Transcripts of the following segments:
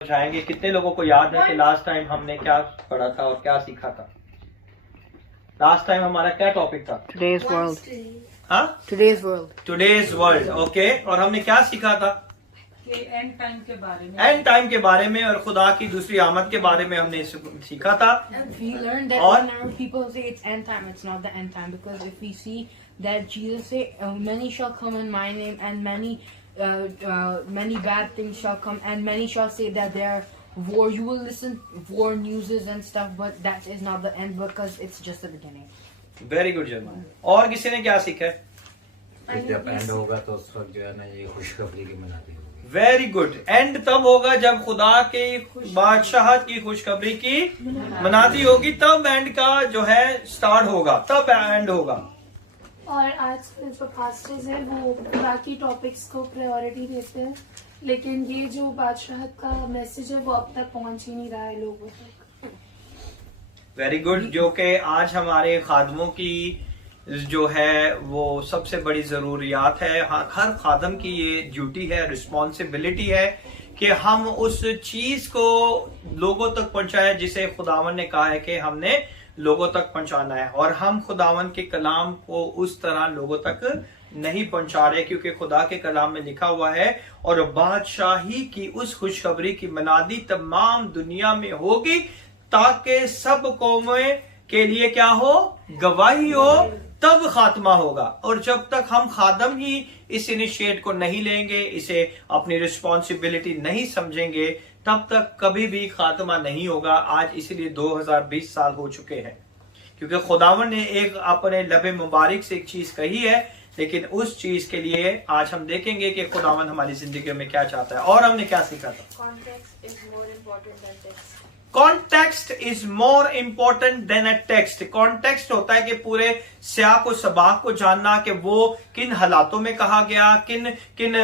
जाएंगे। कितने लोगों को याद है कि लास्ट टाइम हमने क्या पढ़ा था और क्या सीखा था? लास्ट टाइम हमारा क्या टॉपिक था? Today's world. हाँ, Today's world. Today's world. Okay, और हमने क्या सीखा था? एंड टाइम के बारे में, एंड टाइम के बारे में और खुदा की दूसरी आमद के बारे में हमने सीखा था। We learned that और whenever people say it's end time, it's not the end time, because if we see that Jesus say, "Many shall come in my name, and many bad things shall come, and many shall say that they are war." You will listen war newses and stuff, but that is not the end, because it's just the beginning. Very good German. और किसी ने क्या सीखा है? जब and होगा तो उस वक्त जो है ना ये खुशखबरी की मनाती होगी। Very good. एंड तब होगा जब खुदा के बादशाहत की खुशखबरी की मनाती होगी, तब एंड का जो है स्टार्ट होगा, तब एंड होगा। और आज जो पास्टर्स है वो बाकी टॉपिक्स को प्रायोरिटी देते हैं, लेकिन ये जो बादशाहत का मैसेज है वो अब तक पहुंच ही नहीं रहा है लोगों तक। Very good. जो कि आज हमारे खादमों की जो है वो सबसे बड़ी जरूरियात है। हर खादम की ये ड्यूटी है, रिस्पॉन्सिबिलिटी है कि हम उस चीज को लोगों तक पहुंचाए जिसे खुदावन ने कहा है कि हमने लोगों तक पहुंचाना है। और हम खुदावन के कलाम को उस तरह लोगों तक नहीं पहुंचा रहे, क्योंकि खुदा के कलाम में लिखा हुआ है और बादशाही की उस खुशखबरी की मनादी तमाम दुनिया में होगी, ताकि सब कौमें के लिए क्या हो, गवाही हो, तब खात्मा होगा। और जब तक हम खादम ही इस इनिशिएट को नहीं लेंगे, इसे अपनी रिस्पॉन्सिबिलिटी नहीं समझेंगे, तब तक कभी भी खात्मा नहीं होगा। आज इसीलिए 2020 साल हो चुके हैं, क्योंकि खुदावन ने एक अपने लबे मुबारक से एक चीज कही है, लेकिन उस चीज के लिए आज हम देखेंगे कि खुदावन हमारी जिंदगी में क्या चाहता है। और हमने क्या सीखा था? Context is more important then a text. Context होता है कि पूरे स्याह को सबाक को जानना कि वो किन हालातों में कहा गया, किन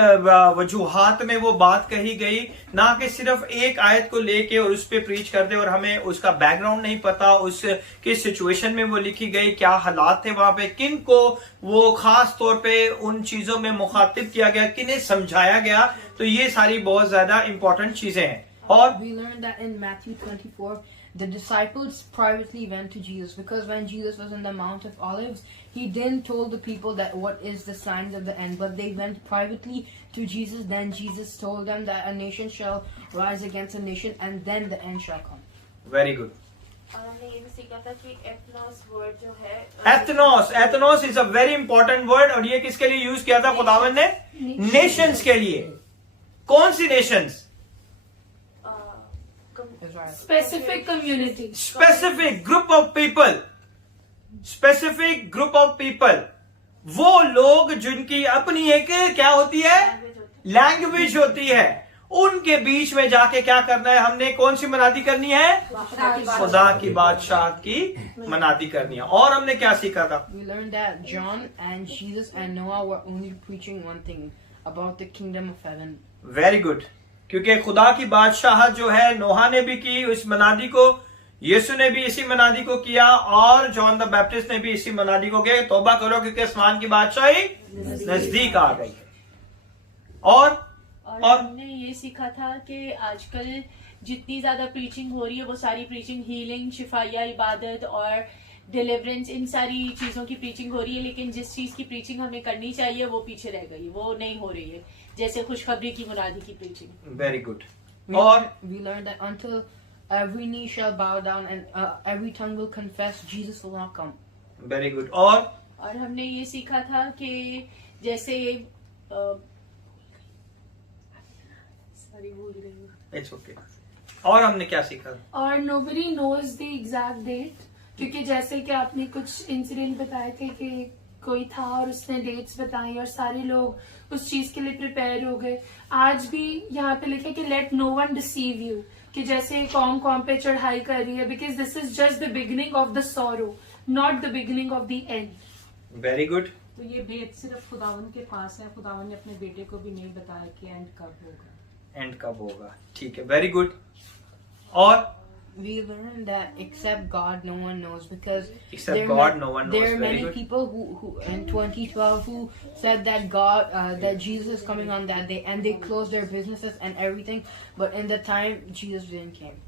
वजूहात में वो बात कही गई, ना कि सिर्फ एक आयत को लेके और उस पर प्रीच कर दे और हमें उसका बैकग्राउंड नहीं पता, उस किस सिचुएशन में वो लिखी गई, क्या हालात थे वहां पे, किन को वो खास तौर पे उन चीजों में मुखातिब किया गया, किन्हें समझाया गया। तो ये सारी बहुत ज्यादा इंपॉर्टेंट चीजें हैं। और we learned that in Matthew 24, the disciples privately went to Jesus, because when Jesus was in the Mount of Olives, he didn't told the people that what is the signs of the end, but they went privately to Jesus. Then Jesus told them that a nation shall rise against a nation, and then the end shall come. Very good. और हमने ये भी सीखा था कि एथनोस word जो है, ethnos is a very important word. और ये किसके लिए यूज किया था खुदावन ने? नेशंस के लिए। कौन सी nations? Specific community, specific group of people. Specific group of people, वो लोग जिनकी अपनी एक क्या होती है, लैंग्वेज होती है। उनके बीच में जाके क्या करना है हमने? कौन सी मनादी करनी है? खुदा की बादशाह की मनादी करनी है। और हमने क्या सीखा था? We learned that John and Jesus and Noah were only preaching one thing, about the kingdom of heaven. Very good. क्योंकि खुदा की बादशाह जो है नोहा ने भी की इस मनादी को, यीशु ने भी इसी मनादी को किया, और जॉन द बैप्टिस्ट ने भी इसी मनादी को किया, तौबा करो क्योंकि आसमान की बादशाही नजदीक आ गई है। और हमने ये सीखा था कि आजकल जितनी ज्यादा प्रीचिंग हो रही है, वो सारी प्रीचिंग हीलिंग, शिफाया, इबादत और डिलीवरेंस, इन सारी चीजों की प्रीचिंग हो रही है, लेकिन जिस चीज की प्रीचिंग हमें करनी चाहिए वो पीछे रह गई, वो नहीं हो रही है, जैसे खुशखबरी की मुनादी की प्रीचिंग। Very good. और we learned that until every knee shall bow down and every tongue will confess Jesus will not come. Very good. और हमने ये सीखा था कि जैसे भूल गई। It's okay. और हमने क्या सीखा? और nobody knows the exact date, क्योंकि जैसे कि आपने कुछ इंसिडेंट बताए थे कि कोई था और उसने डेट्स बताई और सारे लोग उस चीज के लिए प्रिपेयर हो गए। आज भी यहाँ पे लिखा कि let no one deceive you, कि जैसे कौम पे चढ़ाई कर रही है, because this is just the beginning of the sorrow, not the beginning of the end. Very good. तो ये भेद सिर्फ खुदावन के पास है, खुदावन ने अपने बेटे को भी नहीं बताया कि एंड कब होगा। एंड कब होगा। ठीक है, वेरी गुड। और we learn that except God, no one knows, because Except there are God, no one knows. There are Very many good. people who in 2012 who said that that Jesus is coming on that day, and they closed their businesses and everything. But in the time, Jesus didn't came.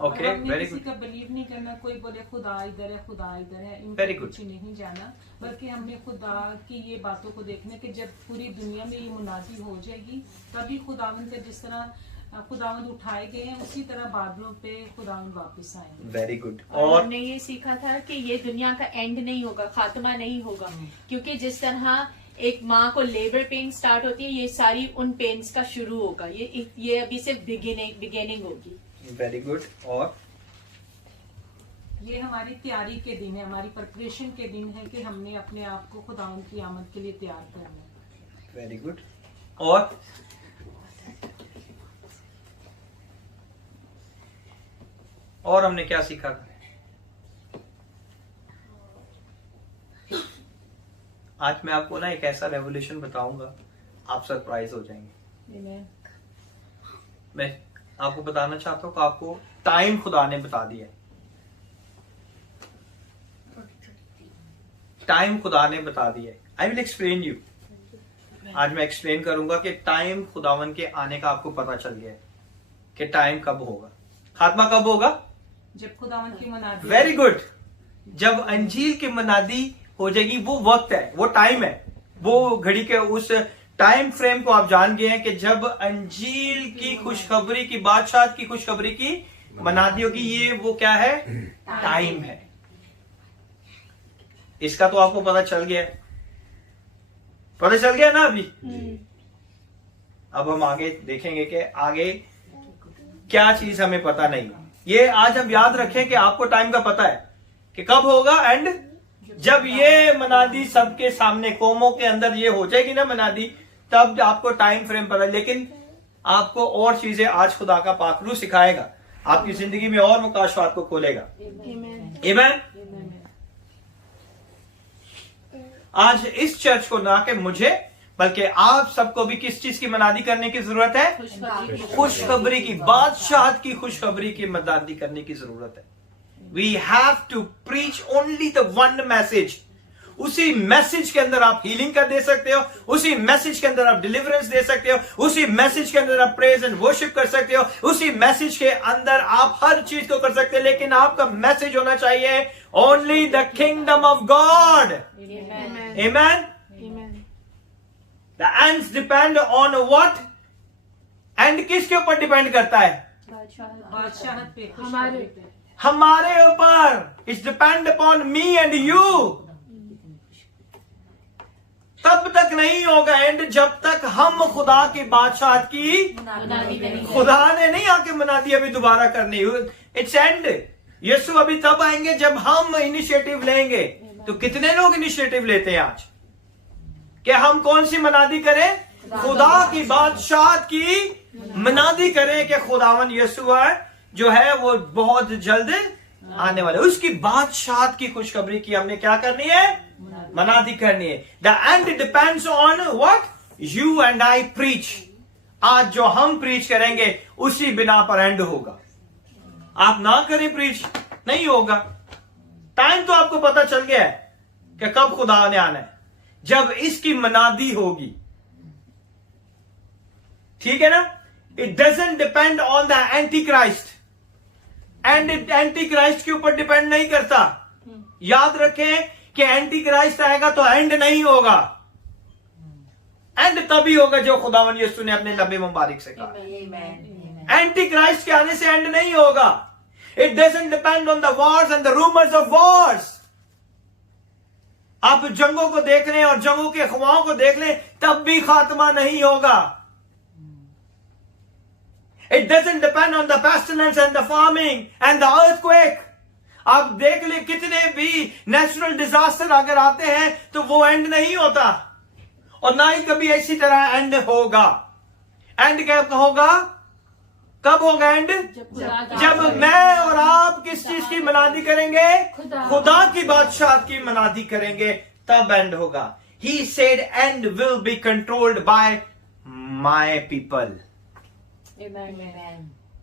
Okay, और हमने very किसी good. का believe नहीं करना, कोई बोले खुदा इधर है, खुदा इधर है, इन Very पर good. कुछ नहीं जाना, बल्कि हमने खुदा की ये बातों को देखना कि जब पूरी दुनिया में ये मुनादी हो जाएगी, तभी खुदावंद का जिस तरह खुदावंद उठाए गए हैं, उसी तरह बादलों पे खुदावंद वापस आएंगे। Very good. और और हमने ये सीखा था कि ये दुनिया का एंड नहीं होगा, खात्मा नहीं होगा, क्योंकि जिस तरह एक माँ को लेबर पेन स्टार्ट होती है, ये सारी उन पेन्स का शुरू होगा। ये अभी सिर्फ बिगिनिंग होगी। Very good. और ये हमारी तैयारी के दिन है, हमारी प्रिपरेशन के दिन है कि हमने अपने आप को खुदावंद की आमद के लिए तैयार करना है। Very good. और हमने क्या सीखा था? आज मैं आपको ना एक ऐसा रेवोल्यूशन बताऊंगा, आप सरप्राइज हो जाएंगे। मैं आपको बताना चाहता हूं कि आपको टाइम खुदा ने बता दिया है। टाइम खुदा ने बता दिया है। I will explain you. आज मैं एक्सप्लेन करूंगा कि टाइम खुदावन के आने का आपको पता चल गया है कि टाइम कब होगा, खात्मा कब होगा। जब खुदावंद की मुनादी वेरी गुड। जब अंजील की मुनादी हो जाएगी, वो वक्त है, वो टाइम है, वो घड़ी के उस टाइम फ्रेम को आप जान गए हैं कि जब अंजील की खुशखबरी की, बादशाह की खुशखबरी की मुनादी होगी। ये वो क्या है? टाइम है। इसका तो आपको पता चल गया है, पता चल गया ना अभी। अब हम आगे देखेंगे कि आगे क्या चीज हमें पता नहीं। ये आज हम याद रखें कि आपको टाइम का पता है कि कब होगा, एंड जब ये मनादी सबके सामने कौमों के अंदर ये हो जाएगी ना मनादी, तब आपको टाइम फ्रेम पता है। लेकिन आपको और चीजें आज खुदा का पाकरू सिखाएगा, आपकी जिंदगी में और मुकाशफात को खोलेगा। आमीन। आज इस चर्च को ना कि मुझे, बल्कि आप सबको भी किस चीज की मनादी करने की जरूरत है? खुशखबरी की, बादशाह की खुशखबरी की मनादी करने की जरूरत है। We have to preach only the one message. उसी मैसेज के अंदर आप हीलिंग का दे सकते हो, उसी मैसेज के अंदर आप डिलीवरेंस दे सकते हो, उसी मैसेज के अंदर आप प्रेज एंड वर्शिप कर सकते हो, उसी मैसेज के अंदर आप हर चीज को कर सकते हो। लेकिन आपका मैसेज होना चाहिए only the kingdom of God. Amen. The ends depend on what? And किसके ऊपर डिपेंड करता है? बादशाह पे, हमारे हमारे ऊपर। It's depend upon me and you. तब तक नहीं होगा एंड जब तक हम खुदा की बादशाह की, खुदा ने नहीं आके मुनादी अभी दोबारा करनी। It's and. यीशु अभी तब आएंगे जब हम इनिशिएटिव लेंगे। तो कितने लोग इनिशिएटिव लेते हैं आज कि हम कौन सी मुनादी करें? खुदा की बादशाह की मुनादी करें कि खुदावन यीशु है जो है वो बहुत जल्द आने वाले। उसकी बादशाह की खुशखबरी की हमने क्या करनी है? मुनादी करनी है। The end depends on what you and I preach. आज जो हम प्रीच करेंगे उसी बिना पर एंड होगा। आप ना करें प्रीच, नहीं होगा। टाइम तो आपको पता चल गया है कि कब खुदा ने आना है, जब इसकी मुनादी होगी। ठीक है ना? It doesn't depend on the anti Christ. And anti Christ के ऊपर डिपेंड नहीं करता। याद रखें कि एंटी क्राइस्ट आएगा तो एंड नहीं होगा। एंड तभी होगा जो खुदावन यीशु ने अपने लबे मुबारक से कहा। एंटी क्राइस्ट के आने से एंड नहीं होगा। It doesn't depend on the Wars and the rumours of Wars. आप जंगों को देख लें और जंगों के अफवाहों को देख लें, तब भी खात्मा नहीं होगा। It doesn't depend on the pestilence and the farming and the earthquake. आप देख ले कितने भी नेचुरल डिजास्टर अगर आते हैं तो वो एंड नहीं होता और ना ही कभी ऐसी तरह एंड होगा। एंड कब होगा? कब होगा एंड? जब मैं और आप किस चीज की मुनादी करेंगे? खुदा की बादशाह की मुनादी करेंगे, तब एंड होगा। He said end will be controlled by my people.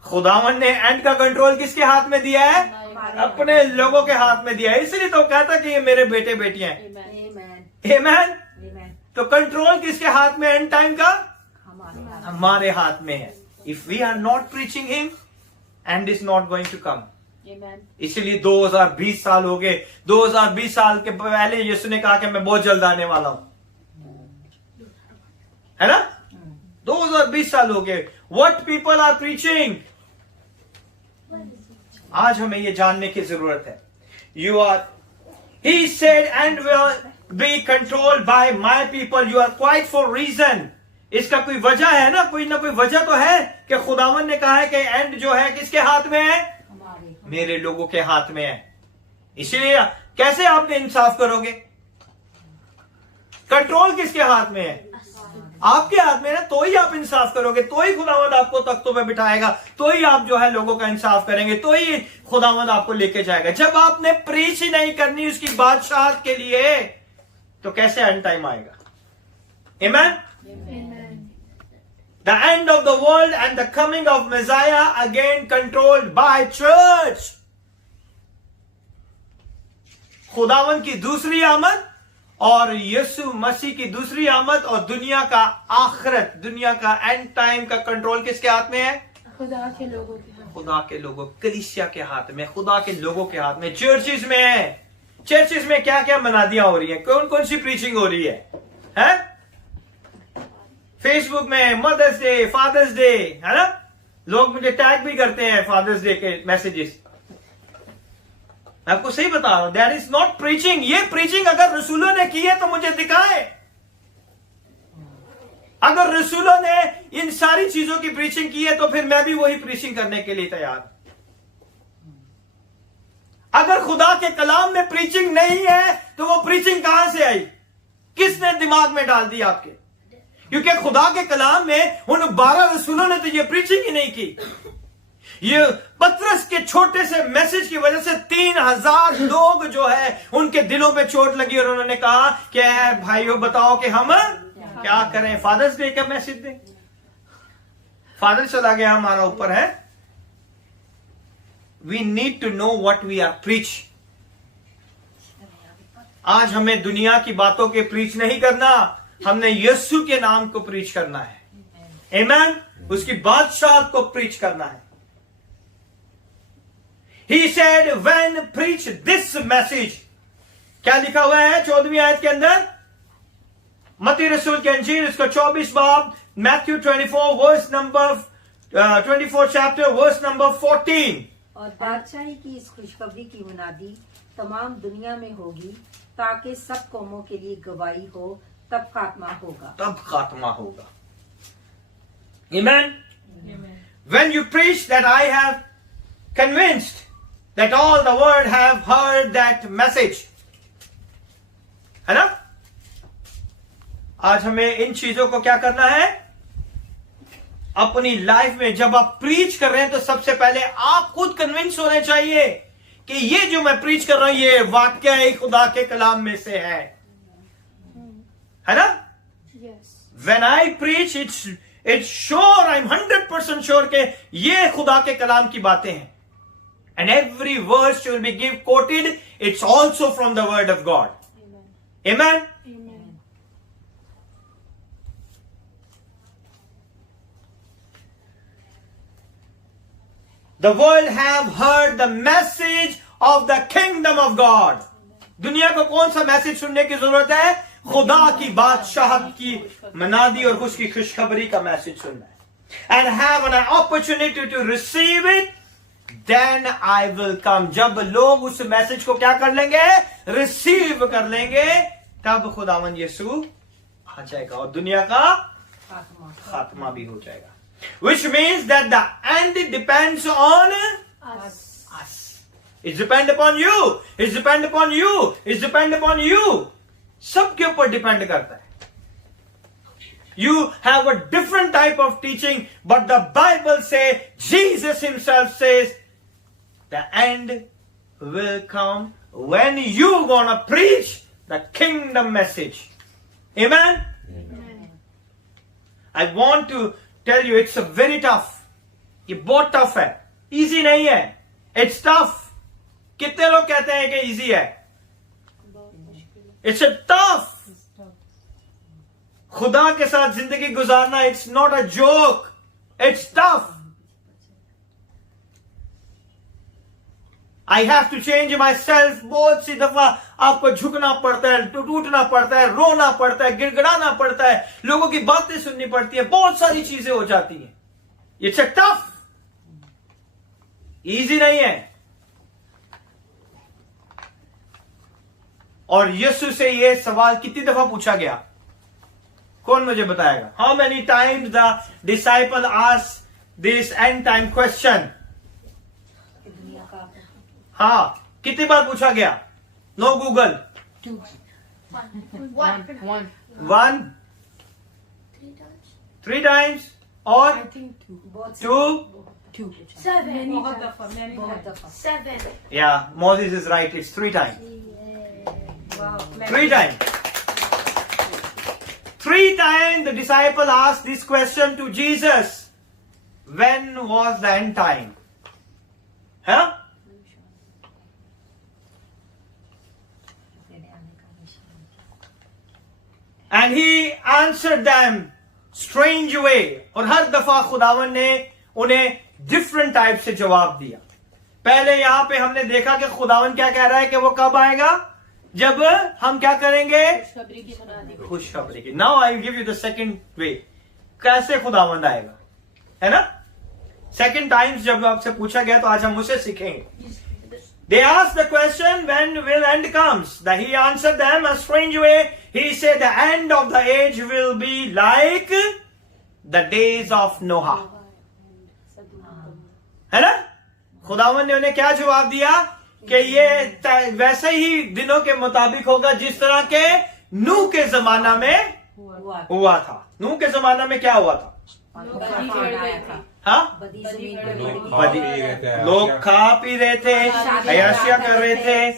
खुदावन ने एंड का कंट्रोल किसके हाथ में दिया है? अपने लोगों के हाथ में दिया है। इसलिए तो कहता कि ये मेरे बेटे बेटियां हैं। आमेन। तो कंट्रोल किसके हाथ में एंड टाइम का? हमारे हाथ में है। If we are not preaching him, and is not going to come. इसलिए 2020 साल हो गए। 2020 साल के पहले यीशु ने कहा कि मैं बहुत जल्द आने वाला हूं, है ना? 2020 साल हो गए। व्हाट पीपल आर प्रीचिंग, आज हमें यह जानने की जरूरत है। You are, he said and will be controlled by my people, you are quite for reason. इसका कोई वजह है ना कोई वजह तो है कि खुदावन ने कहा है कि एंड जो है किसके हाथ में है? मेरे लोगों के हाथ में है। इसलिए कैसे आप इंसाफ करोगे? कंट्रोल किसके हाथ में है? आपके हाथ में है। तो ही आप इंसाफ करोगे, तो ही खुदावंद आपको तख्तों पे बिठाएगा, तो ही आप जो है लोगों का इंसाफ करेंगे, तो ही खुदावंद आपको लेके जाएगा। जब आपने प्रीच ही नहीं करनी उसकी बादशाहत के लिए, तो कैसे एंड टाइम आएगा? आमेन। The end of the world and the coming of Messiah again controlled by church. खुदावन की दूसरी आमद और यीशु मसीह की दूसरी आमद और दुनिया का आखिरत, दुनिया का एंड टाइम का कंट्रोल किसके हाथ में है? खुदा के लोगों के हाथ। खुदा के लोगों, कलीसिया के हाथ में, खुदा के लोगों के हाथ में, चर्चेस में है। चर्चेस में क्या क्या मनादियां हो रही है, कौन कौन सी प्रीचिंग हो रही है? फेसबुक में मदर्स डे, फादर्स डे, है ना? लोग मुझे टैग भी करते हैं फादर्स डे के मैसेजेस। मैं आपको सही बता रहा हूं, दैट इज नॉट प्रीचिंग। ये प्रीचिंग अगर रसूलों ने की है तो मुझे दिखाए। अगर रसूलों ने इन सारी चीजों की प्रीचिंग की है तो फिर मैं भी वही प्रीचिंग करने के लिए तैयार। अगर खुदा के कलाम में प्रीचिंग नहीं है तो वो प्रीचिंग कहां से आई? किसने दिमाग में डाल दी आपके? क्योंकि खुदा के कलाम में उन 12 रसूलों ने तो ये प्रीचिंग ही नहीं की। ये पतरस के छोटे से मैसेज की वजह से 3000 लोग जो है उनके दिलों पे चोट लगी और उन्होंने कहा कि भाइयों बताओ कि हम क्या करें? फादर्स डे का मैसेज दें। फादर चला गया हमारा ऊपर है। We need to know what we are preach. आज हमें दुनिया की बातों के प्रीच नहीं करना, हमने यीशु के नाम को प्रीच करना है। आमेन। उसकी बादशाह को प्रीच करना है। He said, when preach this message, क्या लिखा हुआ है 14वीं आयत के अंदर? मत्ती रसूल के अंजील इसको 24 बाब, Matthew 24 verse number 24 chapter verse number 14। और बादशाही की इस खुशखबरी की मुनादी तमाम दुनिया में होगी ताकि सब कौमों के लिए गवाही हो, तब खात्मा होगा। तब खात्मा होगा। Amen. When you preach that I have convinced that all the world have heard that message, है ना? आज हमें इन चीजों को क्या करना है? अपनी लाइफ में जब आप प्रीच कर रहे हैं तो सबसे पहले आप खुद कन्विंस होने चाहिए कि ये जो मैं प्रीच कर रहा हूं ये वाक्य ही खुदा के कलाम में से है ना? When I preach, it's sure, I'm 100% sure कि ये खुदा के कलाम की बातें हैं. And every verse will be quoted, it's also from the word of God. Amen? Amen. The world have heard the message of the kingdom of God. दुनिया को कौन सा मैसेज सुनने की जरूरत है? खुदा की बादशाहत की मनादी और उसकी खुशखबरी का मैसेज सुनना है. And have an opportunity to receive it, then I will come. जब लोग उस मैसेज को क्या कर लेंगे? रिसीव कर लेंगे, तब खुदावंद यीशु आ जाएगा और दुनिया का खात्मा भी हो जाएगा. Which means that the end depends on us. It depends upon you. It depends upon you. It depends upon you. सबके ऊपर डिपेंड करता है. You have a different type of teaching, but the Bible says, Jesus himself says, the end will come when you gonna preach the kingdom message. Amen? Amen. I want to tell you, it's a very tough. ये बहुत tough है, easy नहीं है, it's tough. कितने लोग कहते हैं कि इजी है? It's a tough. खुदा के साथ जिंदगी गुजारना it's not a joke, it's tough. I have to change myself. बहुत सी दफा आपको झुकना पड़ता है, टूटना पड़ता है, रोना पड़ता है, गिड़गिड़ाना पड़ता है, लोगों की बातें सुननी पड़ती है, बहुत सारी चीजें हो जाती हैं। इट्स अ टफ, इजी नहीं है। और यीशु से यह सवाल कितनी दफा पूछा गया? कौन मुझे बताएगा? How many times the disciple asked this and time question? हाँ, कितनी बार पूछा गया? No Google. 2 1 1 3 टाइम्स और I think 2 2 बहुत दफा मैंने बहुत दफा। 7. या Moses is right, it's 3 times। 3 times। 3 times the disciple asked this question to Jesus. When was the end time? Huh? And he answered them strange way. और हर दफा खुदावन ने उन्हें डिफरेंट टाइप से जवाब दिया। पहले यहां पे हमने देखा कि खुदावन क्या कह रहा है कि वो कब आएगा? जब हम क्या करेंगे? खुशखबरी की मुनादी। खुशखबरी की। Now I give you the second वे, कैसे खुदावंद आएगा, है ना? सेकंड टाइम्स जब आपसे पूछा गया तो आज हम उसे सीखेंगे। They asked the question, when will end comes? That he answered them a strange way. He said the end of the age will be like the days of Noah. है ना? खुदावन ने उन्हें क्या जवाब दिया कि ये वैसे ही दिनों के मुताबिक होगा जिस तरह के नूह के जमाना में हुआ था। नूह के जमाना में क्या हुआ था? हाँ, बदी जमीन पे बदी, लोग खा पी रहे थे, अय्याशियां कर रहे थे,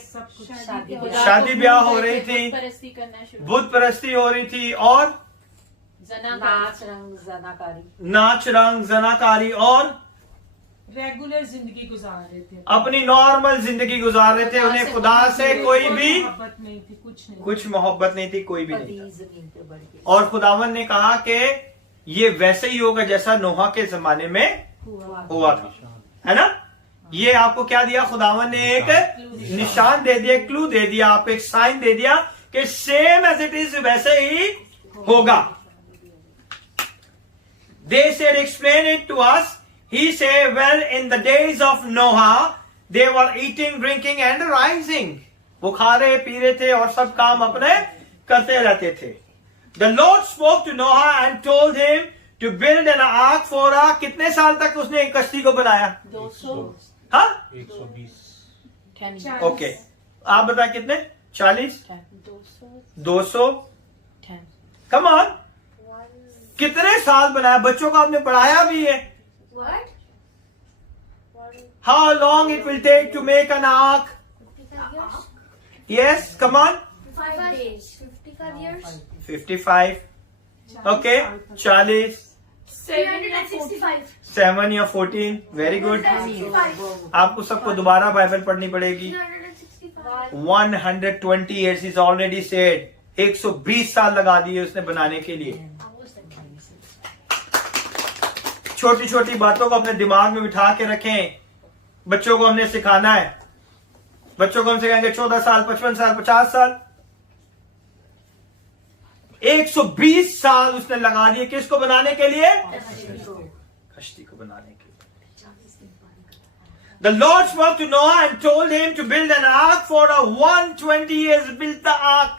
शादी ब्याह हो रही थी, परस्ती करना शुरू, बुत परस्ती हो रही थी, और नाच रंग जनाकारी, नाच रंग जनाकारी, और रेगुलर जिंदगी गुजार रहे थे, अपनी नॉर्मल जिंदगी गुजार रहे थे। उन्हें खुदा से कोई भी मोहब्बत नहीं थी, कुछ मोहब्बत नहीं थी, कोई भी बदी नहीं था। जमीन पे बढ़ गई। और खुदावन ने कहा कि ये वैसे ही होगा जैसा नोहा के जमाने में हुआ था, है ना? ये आपको क्या दिया? खुदावन ने एक निशान दे दिया, क्लू दे दिया, आपको एक साइन दे दिया कि सेम एज इट इज वैसे ही होगा। They said, explain it to us. He said, well, in the days of Noah, they were eating, drinking and rising. वो खा रहे पी रहे थे और सब काम अपने करते रहते थे। The Lord spoke to Noah and told him to build an ark for a, कितने साल तक उसने एक कश्ती को बनाया? 200 हाँ, 10 ओके, आप बताए कितने? 40, 200 200, 10 कम ऑन, कितने साल बनाया? बच्चों को आपने पढ़ाया भी है। What? How long it will take to make an ark? 55 years? Yes, come on. 5 days. 55 years? 55, okay, 40, 365. 7 या 14, वेरी गुड। 365. आपको सबको दोबारा बाइबल पढ़नी पड़ेगी। 365. 120 years is already said, 120 साल लगा दिए उसने बनाने के लिए। छोटी छोटी बातों को अपने दिमाग में बिठा के रखें। बच्चों को हमने सिखाना है। बच्चों को हम सिखाएंगे 14 साल, 55 साल, 50 साल, 120 साल उसने लगा दिए किसको बनाने के लिए? कश्ती को बनाने के लिए। The Lord spoke to Noah and told him to build an ark for a 120 years built the ark.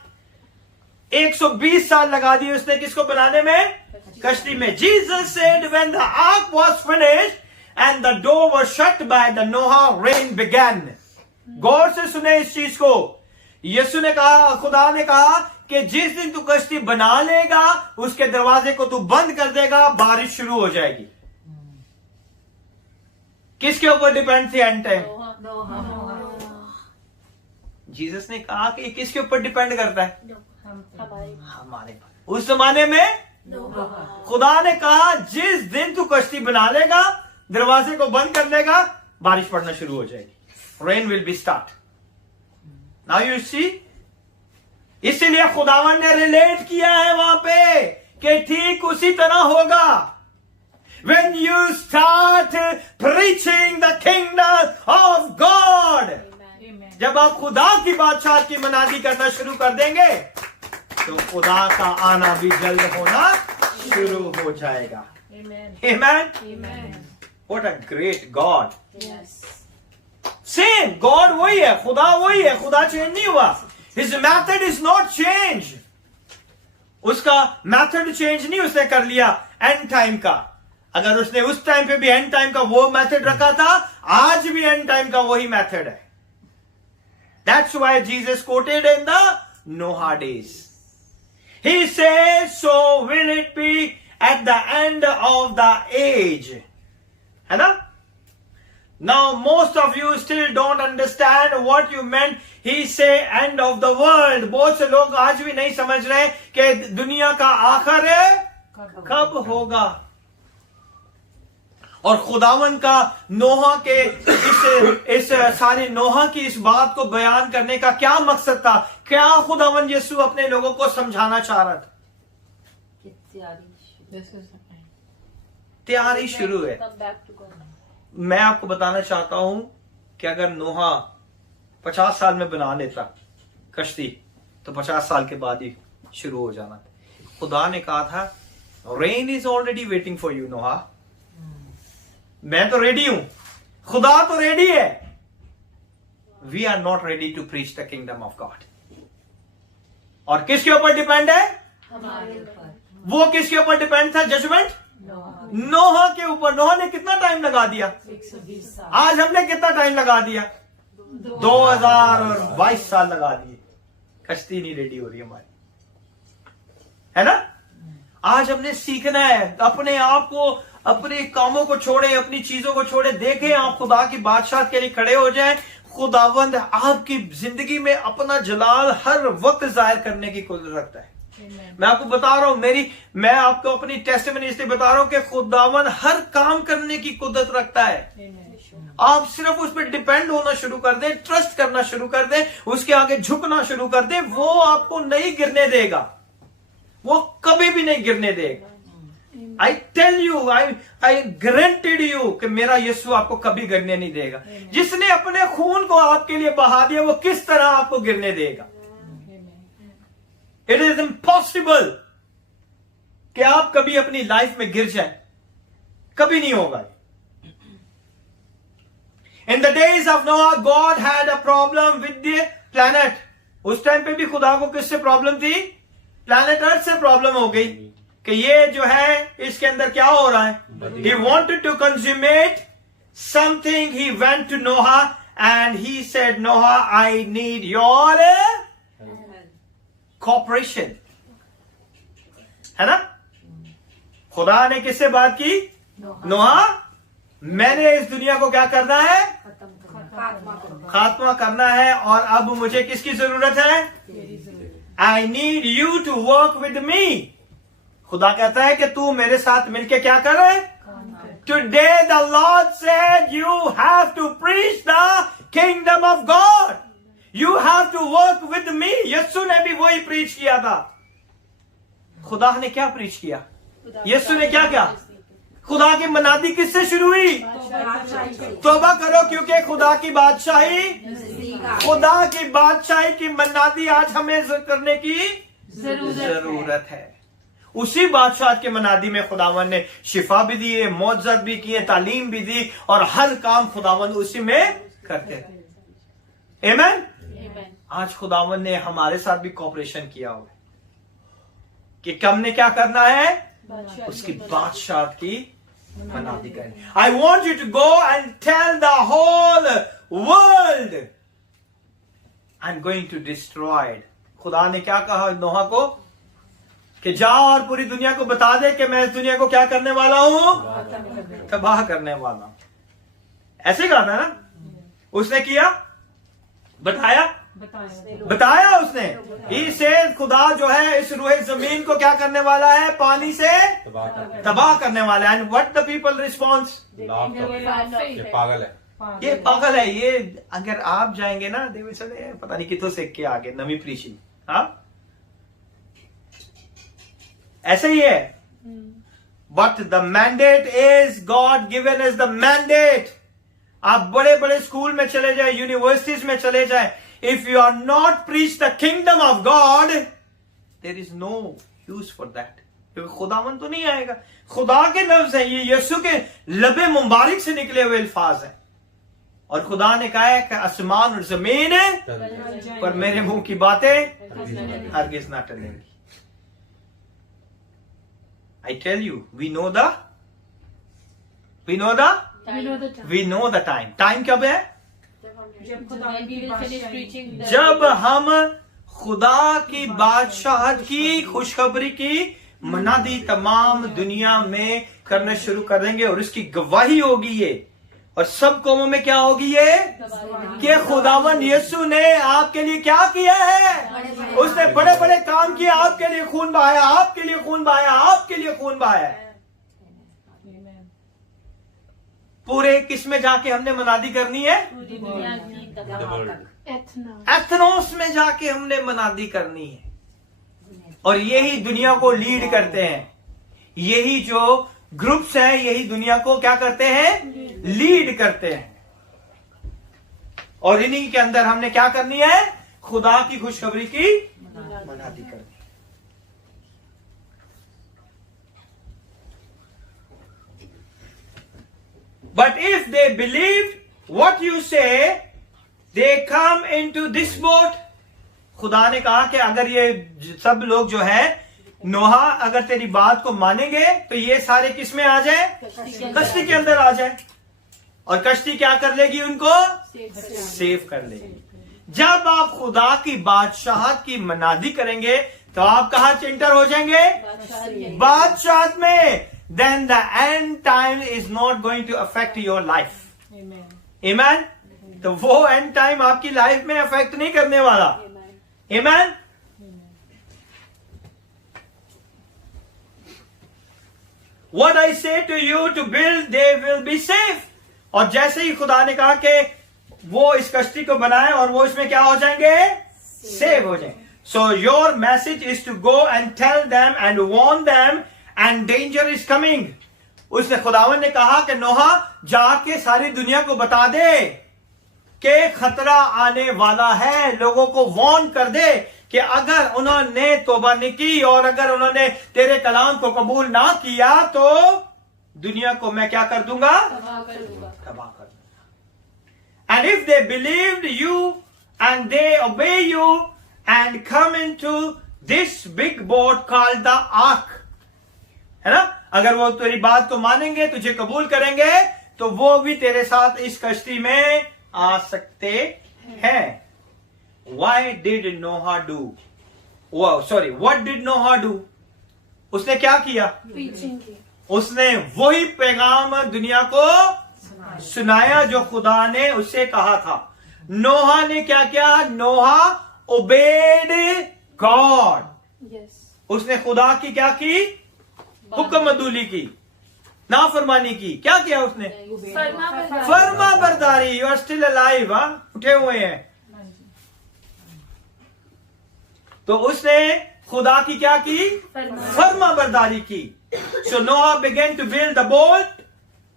120 साल लगा दिए उसने किसको बनाने में? कश्ती में। Jesus said when the ark was finished and the door was shut by the Noah, rain began. गौर से सुने इस चीज को। यीशु ने कहा, खुदा ने कहा कि जिस दिन तू कश्ती बना लेगा उसके दरवाजे को तू बंद कर देगा, बारिश शुरू हो जाएगी। किसके ऊपर डिपेंड थी एंड टाइम? जीसस ने कहा कि ये किसके ऊपर डिपेंड करता है? हमारे पर। उस जमाने में खुदा ने कहा जिस दिन तू कश्ती बना लेगा दरवाजे को बंद कर देगा, बारिश पड़ना शुरू हो जाएगी। Rain will be start. Now you see, इसीलिए खुदावन ने रिलेट किया है वहां पे कि ठीक उसी तरह होगा। When you start preaching the kingdom of God, जब आप खुदा की बादशाह की मनादी करना शुरू कर देंगे तो खुदा का आना भी जल्द होना शुरू हो जाएगा। Amen. What a great God. Same God वही है, खुदा वही है, खुदा चेंज नहीं हुआ। His method is not changed. उसका मेथड चेंज नहीं उसने कर लिया एंड टाइम का। अगर उसने उस टाइम पे भी एंड टाइम का वो मेथड रखा था, आज भी एंड टाइम का वही मेथड है। That's why Jesus quoted in the Noah days. He says, so will it be at the end of the age. है ना? Now most of you still don't understand what you meant. He say end of the world. बहुत से लोग आज भी नहीं समझ रहे कि दुनिया का आखिर कब होगा। और खुदावन का नोहा के इस सारी नोहा की इस बात को बयान करने का क्या मकसद था? क्या खुदावन यीशु अपने लोगों को समझाना चाह रहा था? तैयारी शुरू है। मैं आपको बताना चाहता हूं कि अगर नोहा 50 साल में बना लेता कश्ती तो 50 साल के बाद ही शुरू हो जाना था। खुदा ने कहा था rain is already waiting for you Noah. मैं तो रेडी हूं, खुदा तो रेडी है। We are not ready to preach the kingdom of God. और किसके ऊपर डिपेंड है? वो किसके ऊपर डिपेंड था? जजमेंट नोहा के ऊपर। नोहा ने कितना टाइम लगा दिया? 120 साल। आज हमने कितना टाइम लगा दिया? 2022 साल लगा दिए। कश्ती नहीं रेडी हो रही हमारी, है ना? आज हमने सीखना है, अपने आप को, अपने कामों को छोड़े, अपनी चीजों को छोड़े, देखें आप खुदा की बादशाह के लिए खड़े हो जाएं। खुदावंद आपकी जिंदगी में अपना जलाल हर वक्त जाहिर करने की कुदरत रखता है। मैं आपको बता रहा हूं, मैं आपको अपनी टेस्टिमनी इसलिए बता रहा हूं कि खुदावंद हर काम करने की कुदरत रखता है। आप सिर्फ उस पर डिपेंड होना शुरू कर दें, ट्रस्ट करना शुरू कर दें, उसके आगे झुकना शुरू कर दें, वो आपको नहीं गिरने देगा, वो कभी भी नहीं गिरने देगा। I tell you, I guaranteed you कि मेरा यीशु आपको कभी गिरने नहीं देगा। जिसने अपने खून को आपके लिए बहा दिया वो किस तरह आपको गिरने देगा? इट इज इम्पॉसिबल कि आप कभी अपनी लाइफ में गिर जाएं, कभी नहीं होगा। इन द डेज ऑफ नोआ God had a problem with the planet. उस टाइम पे भी खुदा को किससे प्रॉब्लम थी? प्लैनेट अर्थ से प्रॉब्लम हो गई कि ये जो है इसके अंदर क्या हो रहा है। He wanted to consummate something. He went to Noah and he said, Noah, I need your cooperation. है ना? खुदा ने किससे बात की? नोहा, मैंने इस दुनिया को क्या करना है? खात्मा करना है। और अब मुझे किसकी जरूरत है? I need you to work with me. खुदा कहता है कि तू मेरे साथ मिलके क्या कर रहे? Today the Lord said you have to preach the kingdom of God. You have to work with me. यीशु ने भी वही प्रीच किया था। खुदा ने क्या प्रीच किया? यीशु ने क्या किया? खुदा की मनादी किससे शुरू हुई? तौबा करो क्योंकि खुदा की बादशाही, खुदा की बादशाही की मनादी आज हमें करने की जरूरत है। उसी बादशाह के मनादी में खुदावन ने शिफा भी दी है, मौजज़त भी किए, तालीम भी दी, और हर काम खुदावन उसी में करते थे। आमीन। आज खुदावन ने हमारे साथ भी कॉपरेशन किया हुआ कि हमने क्या करना है? उसकी बादशाह की मनादी करनी। I want you to go and tell the whole world I am going to destroyed. खुदा ने क्या कहा नोहा को? कि जाओ और पूरी दुनिया को बता दे कि मैं इस दुनिया को क्या करने वाला हूं? तबाह करने वाला हूं। ऐसे कहा था ना? उसने किया, बताया, बताया उसने। इसे खुदा जो है इस रूहे जमीन को क्या करने वाला है, पानी से तबाह करने वाला है। And what the people response, ये पागल है, ये पागल है। ये अगर आप जाएंगे ना देवी से पता नहीं कितों सीख के आगे नवी प्रीचिंग, हाँ ऐसे ही है। But the mandate is God given is the mandate. आप बड़े बड़े स्कूल में चले जाए, यूनिवर्सिटीज में चले जाए, if you are not preach the kingdom of God there is no use for that, क्योंकि खुदावन तो नहीं आएगा। खुदा के लफ्ज है, ये यीशु के लबे मुबारक से निकले हुए अल्फाज हैं। और खुदा ने कहा है कि आसमान और जमीन पर मेरे मुंह की बातें हरगिज ना टलेंगी। I tell you, we know the time. Time कब है? जब हम खुदा की बादशाहत की खुशखबरी की मनादी तमाम दुनिया में करना शुरू कर देंगे और उसकी गवाही होगी ये। और सब कौमों में क्या होगी ये कि खुदावन यीशु ने आपके लिए क्या किया है, उसने बड़े बड़े काम किए, आपके लिए खून बहाया, आपके लिए खून बहाया, आपके लिए खून बहाया। पूरे किस में जाके हमने मनादी करनी है, एथनोस में जाके हमने मनादी करनी है। और यही दुनिया को लीड करते हैं, यही जो ग्रुप्स हैं यही दुनिया को क्या करते हैं, लीड करते हैं। और इन्हीं के अंदर हमने क्या करनी है, खुदा की खुशखबरी की मनादी करनी। But if they believe what you say, they come into this boat. खुदा ने कहा कि अगर ये सब लोग जो है नोहा अगर तेरी बात को मानेंगे तो ये सारे किस में आ जाए, कश्ती के अंदर आ जाए। और कश्ती क्या कर लेगी, उनको सेव कर लेगी। जब आप खुदा की बादशाहत की मनादी करेंगे तो आप कहां एंटर हो जाएंगे, बादशाहत में। Then the end time is not going to affect your life. Amen. तो वो end time आपकी लाइफ में अफेक्ट नहीं करने वाला। Amen. What I say to you to build, they will be safe. और जैसे ही खुदा ने कहा कि वो इस कश्ती को बनाए और वो इसमें क्या हो जाएंगे, सेव हो जाएंगे। So your message is to go and tell them and warn them and danger is coming. उसने खुदावन ने कहा कि नोहा जाके सारी दुनिया को बता दे कि खतरा आने वाला है, लोगों को वार्न कर दे कि अगर उन्होंने तौबा नहीं की और अगर उन्होंने तेरे कलाम को कबूल ना किया तो दुनिया को मैं क्या कर दूंगा, तबाह कर दूंगा। And if they believed you and they obey you and come into this big boat called the ark, है ना, अगर वो तेरी बात को मानेंगे, तुझे कबूल करेंगे तो वो भी तेरे साथ इस कश्ती में आ सकते हैं। Why did Noah do? Wow, sorry, what did Noah do? उसने क्या किया, उसने वही पैगाम दुनिया को सुनाया जो खुदा ने उससे कहा था। नोहा ने क्या किया, नोहा ओबेड गॉड। उसने खुदा की क्या की, हुक्मदूली की, नाफरमानी की। क्या किया उसने, फर्मा बरदारी। यू आर स्टिल अलाइव, उठे हुए हैं। तो उसने खुदा की क्या की, फर्मा बरदारी की। सो नोहा began to build the boat.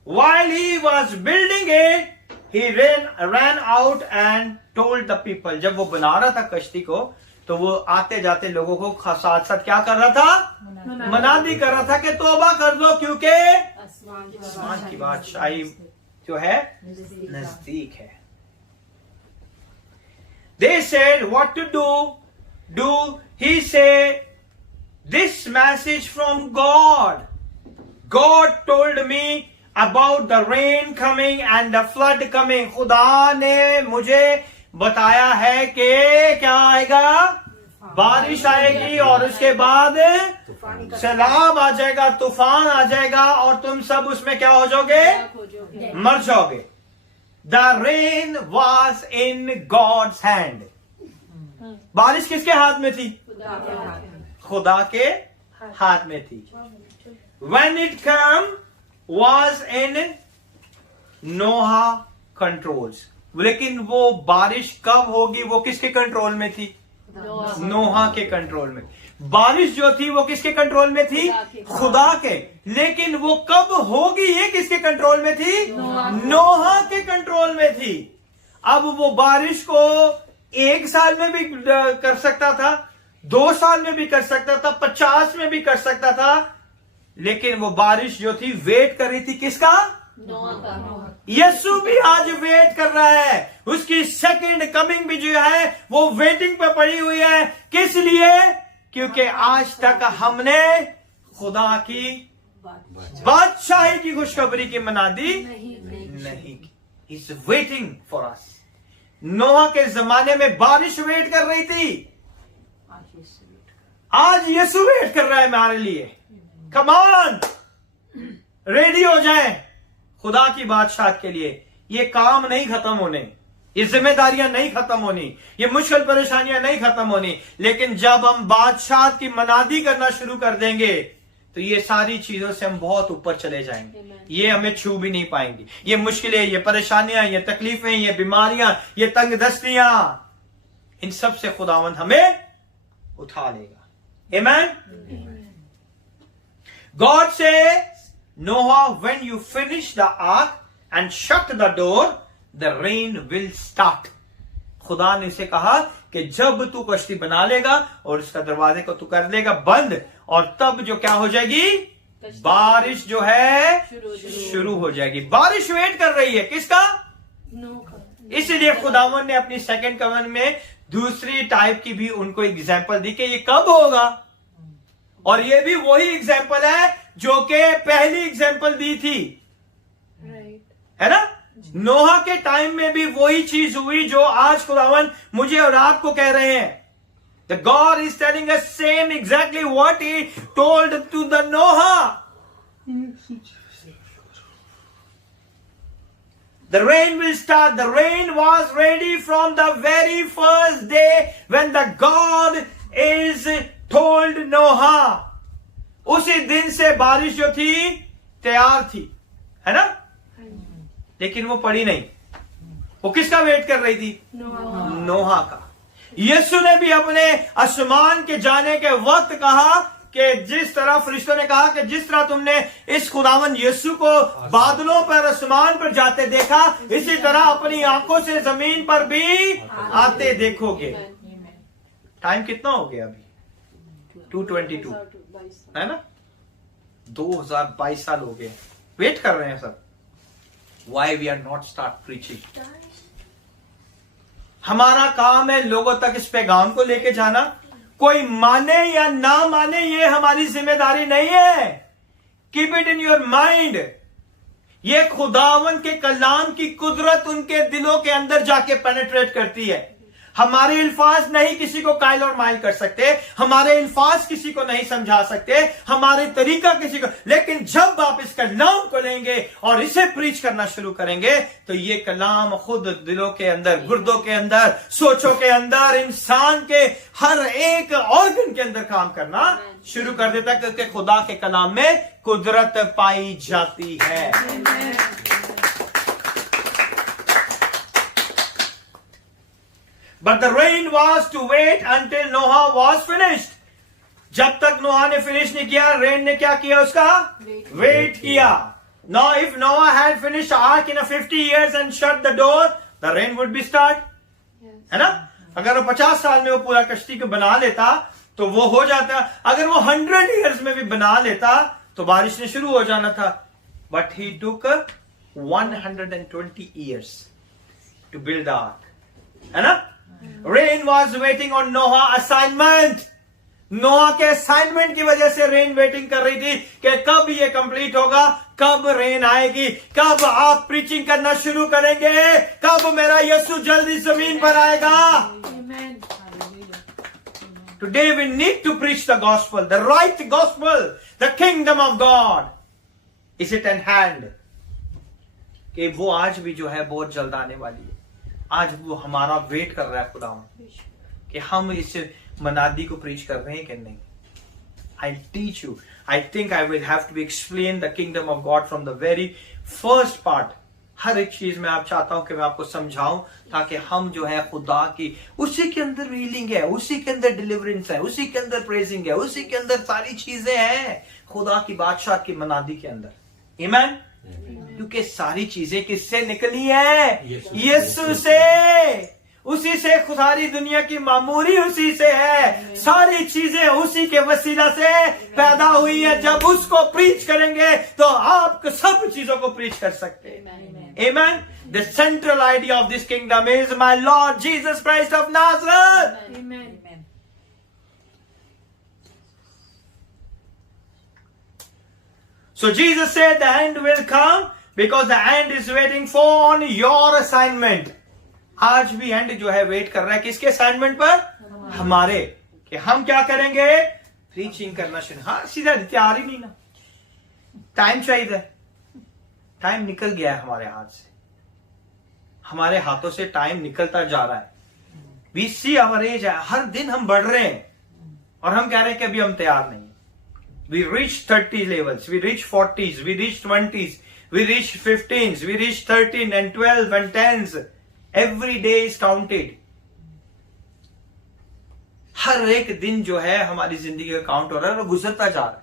While he was building it, he ran out and told the people. जब वो बना रहा था कश्ती को तो वो आते जाते लोगों को साथ साथ क्या कर रहा था, मनादी कर रहा था कि तौबा कर दो क्योंकि आसमान की बादशाही जो है नजदीक है। They said what to do. He said this message from God. God told me about the rain coming and the flood coming. खुदा ने मुझे बताया है कि क्या आएगा, बारिश आएगी और उसके बाद सैलाब आ जाएगा, तूफान आ जाएगा और तुम सब उसमें क्या हो जाओगे, मर जाओगे। The rain was in God's hand. बारिश किसके हाथ में थी? खुदा के हाथ में थी. When it come was in Noah controls. लेकिन वो बारिश कब होगी वो किसके कंट्रोल में थी? नोहा के कंट्रोल में. बारिश जो थी वो किसके कंट्रोल में थी? खुदा के. लेकिन वो कब होगी ये किसके कंट्रोल में थी? नोहा के कंट्रोल में थी. अब वो बारिश को 1 साल में भी कर सकता था, 2 साल में भी कर सकता था, 50 में भी कर सकता था. लेकिन वो बारिश जो थी वेट कर रही थी किसका? यीशु भी आज वेट कर रहा है. उसकी सेकंड कमिंग भी जो है वो वेटिंग पे पड़ी हुई है. किस लिए? क्योंकि आज तक हमने खुदा की बादशाही की खुशखबरी की मनादी नहीं की. Is waiting for us. Noah के जमाने में बारिश वेट कर रही थी, आज यीशु वेट कर रहा है हमारे लिए. कम ऑन, रेडी हो जाए खुदा की बादशाह के लिए. ये काम नहीं खत्म होने, ये जिम्मेदारियां नहीं खत्म होनी, ये मुश्किल परेशानियां नहीं खत्म होनी. लेकिन जब हम बादशाह की मनादी करना शुरू कर देंगे तो ये सारी चीजों से हम बहुत ऊपर चले जाएंगे. ये हमें छू भी नहीं पाएंगे. ये मुश्किलें, ये परेशानियां, ये तकलीफें, ये बीमारियां, ये तंगदस्तियां, इन सब से खुदावंद हमें उठा लेगा. आमीन. God says, Noah, when you finish the ark and shut the door, the rain will start. खुदा ने उसे कहा कि जब तू कश्ती बना लेगा और उसका दरवाजे को तू कर लेगा बंद, और तब जो क्या हो जाएगी? बारिश जो है शुरू हो जाएगी. बारिश वेट कर रही है किसका? इसलिए खुदावन ने अपनी सेकंड कमन में दूसरी टाइप की भी उनको एग्जाम्पल दी कि ये कब होगा. और ये भी वही एग्जाम्पल है जो कि पहली एग्जाम्पल दी थी, है ना? नोहा के टाइम में भी वही चीज हुई जो आज खुदावन मुझे और आपको कह रहे हैं. The God is telling us same exactly what He told to the Noah. The rain will start. The rain was ready from the very first day when the God is told Noah. उसी दिन से बारिश जो थी तैयार थी, है ना? लेकिन वो पड़ी नहीं. वो किसका वेट कर रही थी? नोहा का. यीशु ने भी अपने आसमान के जाने के वक्त कहा कि जिस तरह फरिश्तों ने कहा कि जिस तरह तुमने इस खुदावन यीशु को बादलों पर आसमान पर जाते देखा, इसी तरह अपनी आंखों से जमीन पर भी आते देखोगे. टाइम कितना हो गया अभी? 2:22, है ना? 2022 साल हो गए. वेट कर रहे हैं सब. Why we are not start preaching? हमारा काम है लोगों तक इस पैगाम को लेके जाना. कोई माने या ना माने ये हमारी जिम्मेदारी नहीं है. Keep it in your mind. ये खुदावन के कलाम की कुदरत उनके दिलों के अंदर जाके पेनिट्रेट करती है. हमारे अल्फाज नहीं किसी को कायल और माइल कर सकते, हमारे अल्फाज किसी को नहीं समझा सकते, हमारे तरीका किसी को. लेकिन जब आप इस कलाम को लेंगे और इसे प्रीच करना शुरू करेंगे तो ये कलाम खुद दिलों के अंदर, गुर्दों के अंदर, सोचों के अंदर, इंसान के हर एक ऑर्गन के अंदर काम करना शुरू कर देता है. क्योंकि खुदा के कलाम में कुदरत पाई जाती है. But the rain was to wait until Noah was finished. जब तक नोहा ने फिनिश नहीं किया, रेन ने क्या किया? उसका वेट किया. Now if Noah had finished the ark in 50 years and shut the door, the rain would be start. है ना? अगर वो 50 साल में वो पूरा कश्ती को बना लेता तो वो हो जाता. अगर वो 100 years में भी बना लेता तो बारिश ने शुरू हो जाना था. But he took 120 years to build the ark. है ना? Rain was waiting on Noah assignment. Noah के असाइनमेंट की वजह से रेन वेटिंग कर रही थी कि कब ये कंप्लीट होगा, कब रेन आएगी, कब आप प्रीचिंग करना शुरू करेंगे, कब मेरा यीशु जल्दी जमीन पर आएगा. Today we need to preach the gospel, the right gospel, the kingdom of God. Is it an hand कि वो आज भी जो है बहुत जल्द आने वाली है. आज वो हमारा वेट कर रहा है खुदा कि हम इस मनादी को प्रीच कर रहे हैं कि नहीं. I teach you. I think I will have to explain the kingdom of God from the very first part. हर एक चीज में आप चाहता हूं कि मैं आपको समझाऊं ताकि हम जो है खुदा की, उसी के अंदर हीलिंग है, उसी के अंदर डिलीवरेंस है, उसी के अंदर प्रेजिंग है, उसी के अंदर सारी चीजें हैं खुदा की बादशाह की मनादी के अंदर. आमीन. क्योंकि सारी चीजें किससे निकली है? यीशु से. उसी से सारी दुनिया की मामूरी उसी से है. सारी चीजें उसी के वसीला से पैदा हुई है. जब उसको प्रीच करेंगे तो आप सब चीजों को प्रीच कर सकते हैं. Amen. The central idea of this kingdom is my Lord Jesus Christ of Nazareth. Amen. So Jesus said the end will come because the end is waiting for on your assignment. आज भी and जो है wait कर रहा है किसके assignment पर? हमारे. कि हम क्या करेंगे? प्रीचिंग करना शुरू. हाँ सीधा तैयार ही नहीं ना. टाइम चाहिए. टाइम निकल गया है हमारे हाथ से. हमारे हाथों से टाइम निकलता जा रहा है. We see our age. हर दिन हम बढ़ रहे हैं और हम कह रहे हैं कि अभी हम तैयार नहीं. We reach 30 levels, we reach 40s, we reach 20s, we reach 15s, we reach 13 and 12 and 10s. Every day is counted. हर एक दिन जो है हमारी जिंदगी का काउंट हो रहा है और गुजरता जा रहा है.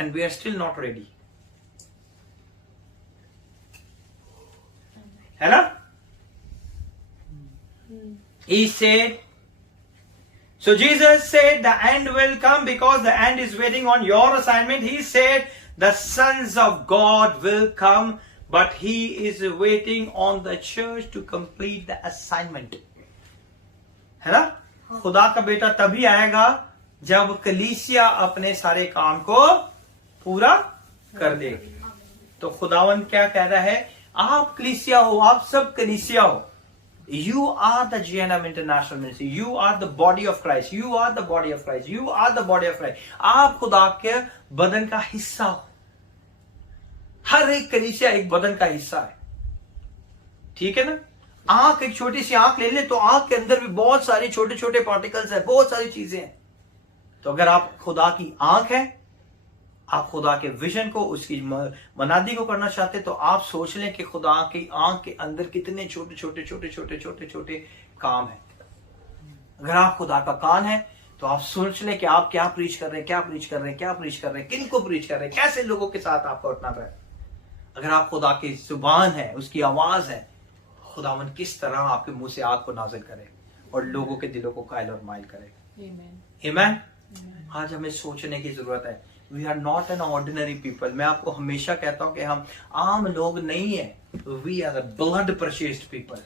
And we are still not ready. है ना? He said, so Jesus said the end will come because the end is waiting on your assignment. He said the sons of God will come, but he is waiting on the church to complete the assignment. है ना? खुदा का बेटा तभी आएगा जब कलीसिया अपने सारे काम को पूरा कर देगी. तो खुदावंद क्या कह रहा है? आप कलीसिया हो, आप सब कलीसिया हो. You are the GNM International Ministry. You are the body of Christ. You are the body of Christ. You are the body of Christ. आप खुदा के बदन का हिस्सा हो. हर एक कलीसिया एक बदन का हिस्सा है. ठीक है ना? आंख, एक छोटी सी आंख ले ले तो आंख के अंदर भी बहुत सारी छोटे छोटे पार्टिकल्स है, बहुत सारी चीजें हैं. तो अगर आप खुदा की आंख है, आप खुदा के विजन को, उसकी मनादी को करना चाहते तो आप सोच लें कि खुदा की आंख के अंदर कितने छोटे छोटे छोटे छोटे छोटे छोटे काम है. अगर आप खुदा का कान है तो आप सोच लें कि आप क्या प्रीच कर रहे हैं, क्या प्रीच कर रहे हैं, क्या प्रीच कर रहे हैं, किन को प्रीच कर रहे हैं, कैसे लोगों के साथ आपका उठना पड़े. अगर आप खुदा की जुबान है, उसकी आवाज है, खुदावन किस तरह आपके मुंह से आग को नाजिल करे और लोगों के दिलों को कायल और माइल करे. आमीन. आज हमें सोचने की जरूरत है. We are not an ordinary people. मैं आपको हमेशा कहता हूं कि हम आम लोग नहीं है. We are blood purchased people.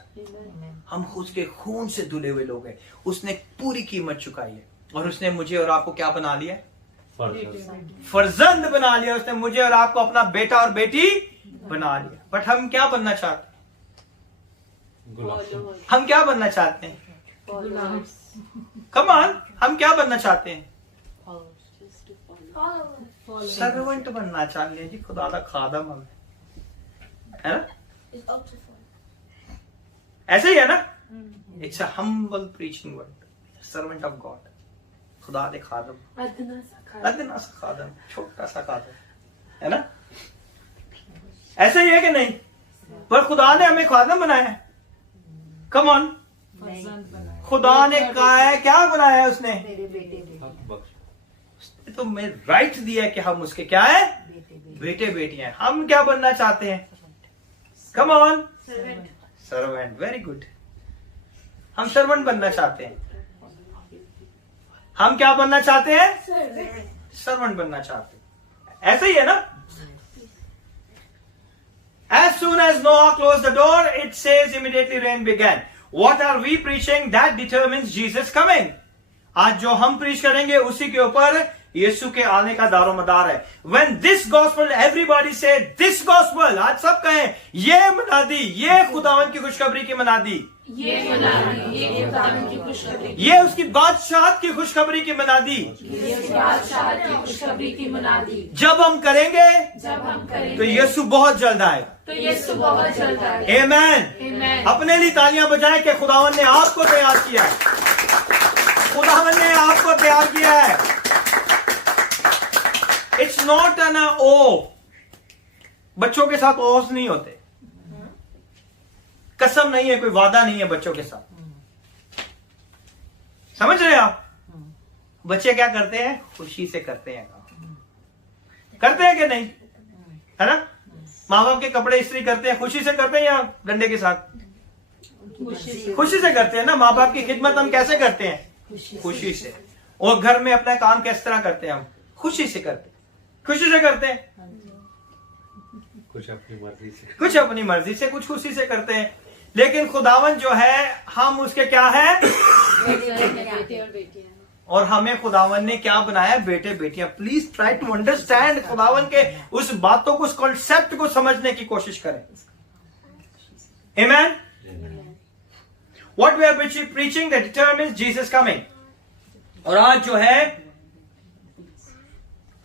हम खुद के खून से धुले हुए लोग हैं. उसने पूरी कीमत चुकाई है और उसने मुझे और आपको क्या बना लिया? फर्जंद बना लिया. उसने मुझे और आपको अपना बेटा और बेटी बना लिया. बट हम क्या बनना चाहते हैं? हम क्या बनना चाहते हैं? Come on. हम क्या बनना चाहते हैं? सर्वेंट बनना चाहते हैं जी. खुदा का खादम हम है ना? ऐसे ही है ना? It's a humble preaching word. Servant of God. खुदा दे खादम. अदना सा खादम, छोटा सा खादम, है ना? ऐसे ही है कि नहीं? पर खुदा ने हमें खादम बनाया है. Come on. खुदा ने कहा है क्या बनाया है उसने? मेरे बेटे तो मैं राइट दिया है कि हम उसके क्या है? बेटे बेटियां. हम क्या बनना चाहते हैं? Come on. Servant. Very good. हम सर्वेंट बनना चाहते हैं. हम क्या बनना चाहते हैं? सर्वेंट बनना चाहते हैं. ऐसा ही है ना? As soon as Noah closed the door, it says immediately rain began. What are we preaching? That determines Jesus coming. आज जो हम प्रीच करेंगे उसी के ऊपर यीशु के आने का दारोमदार है. When this gospel, everybody say this gospel. आज सब कहें ये मनादी, ये खुदावन की खुशखबरी की मनादी, ये मनादी, ये खुदावन की खुशखबरी, ये उसकी बादशाहत की खुशखबरी की मनादी. ये उसकी बादशाहत की खुशखबरी की मनादी. जब हम करेंगे तो यीशु बहुत जल्द आएगा. तो यीशु बहुत जल्द आएगा. आमेन. आमेन. अपने लिए तालियां बजाएं कि खुदावन ने आपको तैयार किया है. खुदावन ने आपको प्यार किया है। It's not N O. बच्चों के साथ ओस नहीं होते, कसम नहीं है, कोई वादा नहीं है बच्चों के साथ। समझ रहे हैं आप? बच्चे क्या करते हैं? खुशी से करते हैं काम। करते हैं कि नहीं? है ना? माँ बाप के कपड़े इस्त्री करते हैं, खुशी से करते हैं या डंडे के साथ? खुशी से करते हैं ना। माँ बाप की खिदमत हम कैसे करते हैं? खुशी से। और घर में अपना काम किस तरह करते हैं? हम खुशी से करते हैं। खुशी से करते हैं, कुछ अपनी मर्जी से, कुछ अपनी मर्जी से, कुछ खुशी से करते हैं। लेकिन खुदावन जो है, हम उसके क्या है? बेटे और बेटियां। और हमें खुदावन ने क्या बनाया? बेटे बेटियां। प्लीज ट्राई टू अंडरस्टैंड खुदावन के उस बातों को, उस कॉन्सेप्ट को समझने की कोशिश करें। Amen. What we are preaching that determines Jesus coming. और आज जो है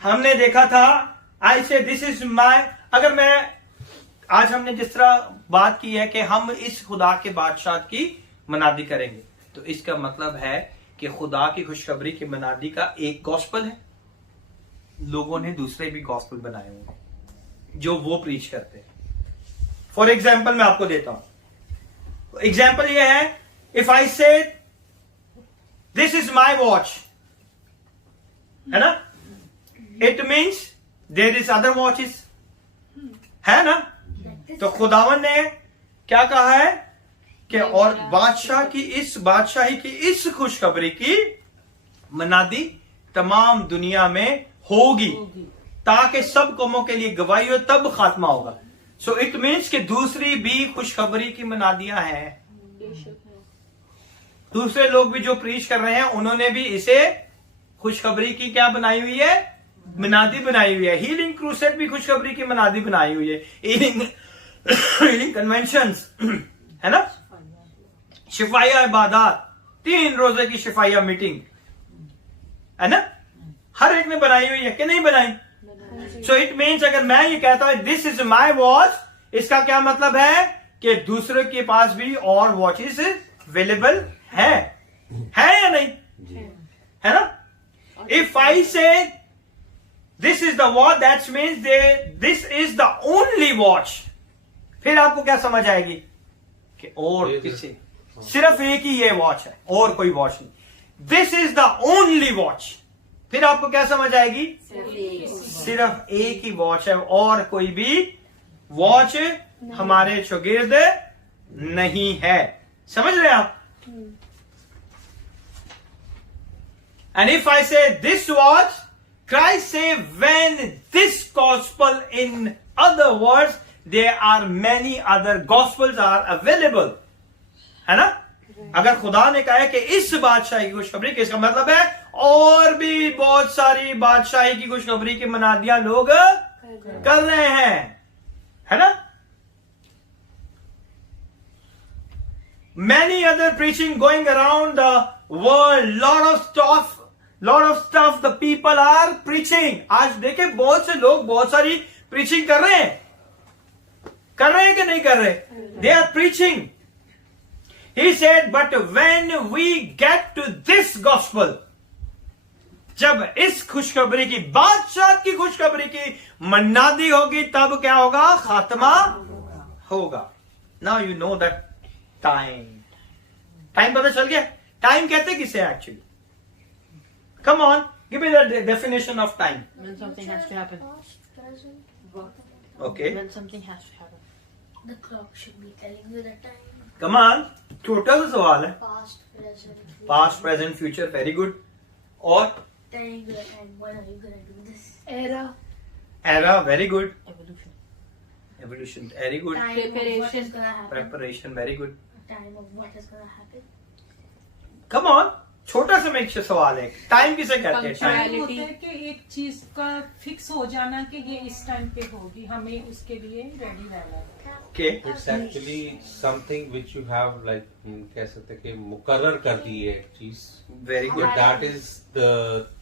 हमने देखा था, आई से दिस इज माय, अगर मैं आज हमने जिस तरह बात की है कि हम इस खुदा के बादशाह की मनादी करेंगे, तो इसका मतलब है कि खुदा की खुशखबरी की मनादी का एक गॉस्पल है, लोगों ने दूसरे भी गॉस्पल बनाए होंगे जो वो प्रीच करते हैं। फॉर एग्जाम्पल मैं आपको देता हूं। एग्जाम्पल ये है, इफ आई से दिस इज माई वॉच, है ना, it means there is other watches, है ना। तो खुदावन ने क्या कहा है कि और बादशाह की, इस बादशाही की इस खुशखबरी की मनादी तमाम दुनिया में होगी ताकि सब कौमों के लिए गवाही हो, तब खात्मा होगा। सो इट मीन्स कि दूसरी भी खुशखबरी की मनादियां हैं। दूसरे लोग भी जो प्रीच कर रहे हैं, उन्होंने भी इसे खुशखबरी की क्या बनाई हुई है? मनादी बनाई हुई है। हीलिंग क्रूसेड भी खुशखबरी की मनादी बनाई हुई है। हीलिंग कन्वेंशंस, है ना, शिफाया इबादत, 3 रोजे की शिफाया मीटिंग, है ना, हर एक ने बनाई हुई है कि नहीं बनाई? सो इट मीन्स अगर मैं ये कहता हूं दिस इज माई वॉच, इसका क्या मतलब है कि दूसरे के पास भी और वॉचेस अवेलेबल है या नहीं? है ना। इफ आई से this is the watch, that means this is the only watch, फिर आपको क्या समझ आएगी कि और किसी, सिर्फ एक ही ये वॉच है और कोई वॉच नहीं। This is the only watch, फिर आपको क्या समझ आएगी? सिर्फ एक ही वॉच है और कोई भी वॉच हमारे शागिर्द नहीं है। समझ रहे हैं आप? एंड इफ आई से this watch, Christ say when this gospel, in other words, there are many other gospels are available, है ना। अगर खुदा ने कहा है कि इस बादशाही की खुशखबरी, किसका मतलब है और भी बहुत सारी बादशाही की खुशखबरी की मनादियां लोग कर रहे हैं, है ना। Many other preaching going around the world, lot of stuff the people are preaching. आज देखे बहुत से लोग बहुत सारी preaching कर रहे हैं कि नहीं कर रहे? They are preaching. He said, but when we get to this gospel, जब इस खुशखबरी की, बादशाह की खुशखबरी की मन्नादी होगी, तब क्या होगा? खात्मा होगा। Now you know that time. Time पता चल गया? टाइम कहते किसे actually? Come on, give me the definition of time. When something has to happen. Past, present. Okay. When something has to happen. The clock should be telling you the time. Come on, छोटा सा सवाल है। Past, present. future. Past, present, future, very good. और Telling you the time. When are you gonna do this? era, era, very good. Evolution. Evolution, very good. Time of what is gonna happen. Preparation, very good. Time of what is gonna happen. Come on, छोटा सा एक सवाल है, time किसे कहते हैं? Time time होता है कि एक चीज का फिक्स हो जाना कि ये इस टाइम पे होगी, हमें उसके लिए रेडी रहना है। के it's actually something which you have like कह सकते हैं कि मुकर्रर कर दी है एक चीज। Very good. That is the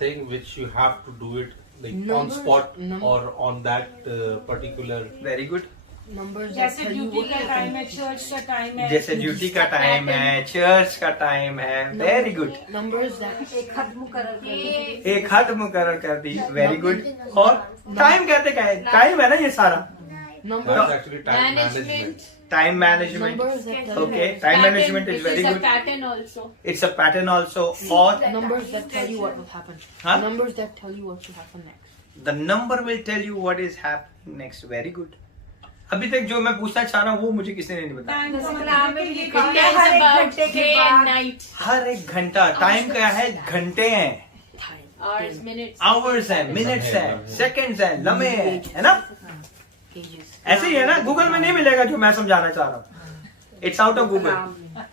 thing which you have to do it like on spot और on that particular very good. Numbers that जैसे tell you ड्यूटी what का happened. टाइम है, चर्च का टाइम है, जैसे ड्यूटी का time है, church का टाइम है. Very good. Numbers that एक खत मुकर्रर कर दी। एक हद मुकर्रर कर दी. Very good. और टाइम कहते क्या है? टाइम है ना ये सारा. numbers That's actually time management. Management time management. numbers that tell Okay, you time management is very good. Pattern also. It's a pattern also. और numbers that tell you what will happen. Huh? Numbers that tell you what will happen next. the number will tell you what is happening next. Very good. अभी तक जो मैं पूछना चाह रहा हूँ वो मुझे किसी ने नहीं बताया. टाइम का जैसे मतलब कलाम में है कि भी ये लिखा काम है, हर एक घंटे के डे एंड बाद नाइट, हर एक घंटा. टाइम क्या है? घंटे हैं, आवर्स, मिनट्स. आवर्स हैं, मिनट्स हैं, सेकंड्स हैं, लम्हे हैं, है ना? Ages. ऐसे ही है ना. गूगल में नहीं मिलेगा जो मैं समझाना चाह रहा हूँ. It's out of Google. कलाम में।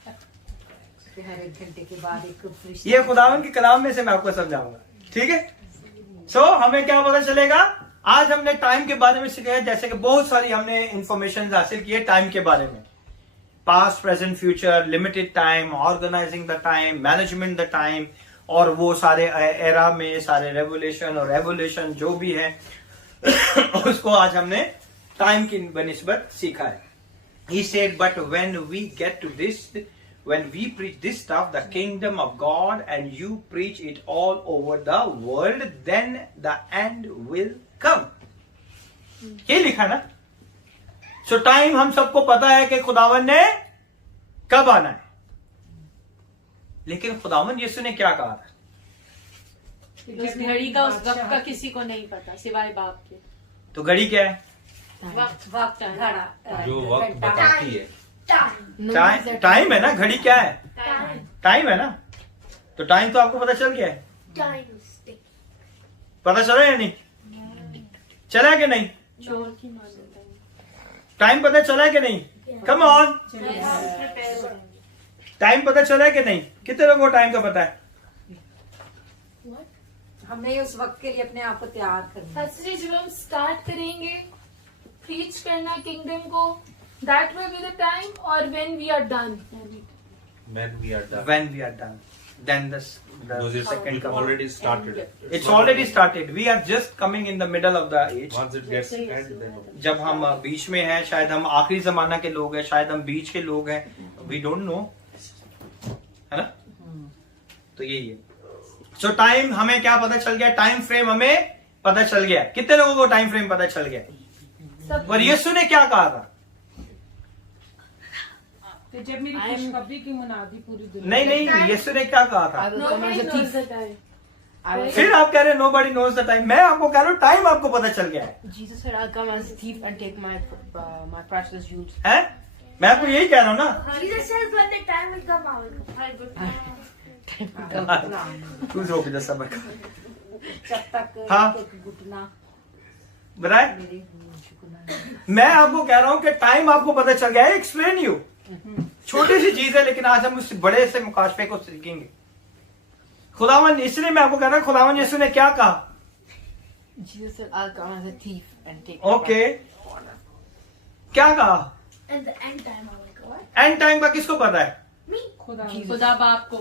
कि हर एक घंटे के बाद एक फरिश्ता- ये खुदावन के कलाम में से मैं आपको समझाऊंगा. ठीक है. सो हमें क्या पता चलेगा? आज हमने टाइम के बारे में सीखा है. जैसे कि बहुत सारी हमने इंफॉर्मेशन हासिल की है टाइम के बारे में. Past, present, future, limited time, organizing the time, management the time, और वो सारे एरा में सारे रेवोल्यूशन और रेवोल्यूशन जो भी है उसको आज हमने टाइम की बनिस्बत सीखा है. He said, but when we get to this, when we preach this stuff, the kingdom of God, and you preach it all over the world, then the end will come. ये लिखा ना. So time हम सबको पता है कि खुदावन ने कब आना है, लेकिन खुदावन यीशु ने क्या कहा था? उस घड़ी का, उस वक्त का किसी को नहीं पता सिवाय बाप के. तो घड़ी क्या है? वक्त घड़ा जो वक्त घंटा। बताती है. Numbers that टाइम है ना. घड़ी क्या है? टाइम है ना. तो टाइम तो आपको पता चल गया है. पता चला या नहीं? चला कि नहीं? चोर की मान्यता. टाइम पता चला कि नहीं? Come on. टाइम पता चला है कि नहीं? कितने लोगों को टाइम का पता है? हमें उस वक्त के लिए अपने आप को तैयार करना है। हसरी जब हम स्टार्ट करेंगे प्रीच करना किंगडम को, that will be the time, और when we are done. When we are done. When we are done, then the Because second it's comes. already started. It's already started. We are just coming in the middle of the age. Once it gets end, then जब हम बीच में हैं, शायद हम आखिरी जमाना के लोग हैं, शायद हम बीच के लोग हैं. We don't know, है ना? तो यही है. So टाइम हमें क्या पता चल गया? टाइम फ्रेम हमें पता चल गया. कितने लोगों को टाइम फ्रेम पता चल गया? और यीशु ने क्या कहा था? तो जब मेरी खुशखबरी की मुनादी पूरी दुनिया नहीं नहीं, यीशु ने क्या कहा था? I will come as a thief. I will- फिर आप कह रहे हैं nobody knows the time. मैं आपको कह रहा हूँ टाइम आपको पता चल गया है. Jesus said, "I'll come as a thief and take my priceless jewels." हैं? मैं आपको यही कह रहा हूँ ना. Jesus says when the time will come, I will come. तू रोक जा सबर का. जब तक हाँ। एक घुटना बताए. मेरे शुक्राना। मैं आपको कह रहा हूँ कि टाइम आपको पता चल गया है. Explain you. छोटी सी चीज है, लेकिन आज हम उस बड़े से मुकाशफे को सीखेंगे. खुदावन, इसलिए मैं आपको कह रहा हूँ खुदावन यीशु ने क्या कहा? Jesus said, "I'll come as a thief and take." Okay. क्या कहा? And the end time, I will go. And time का किसको पता है? खुदा खुदा बाप को.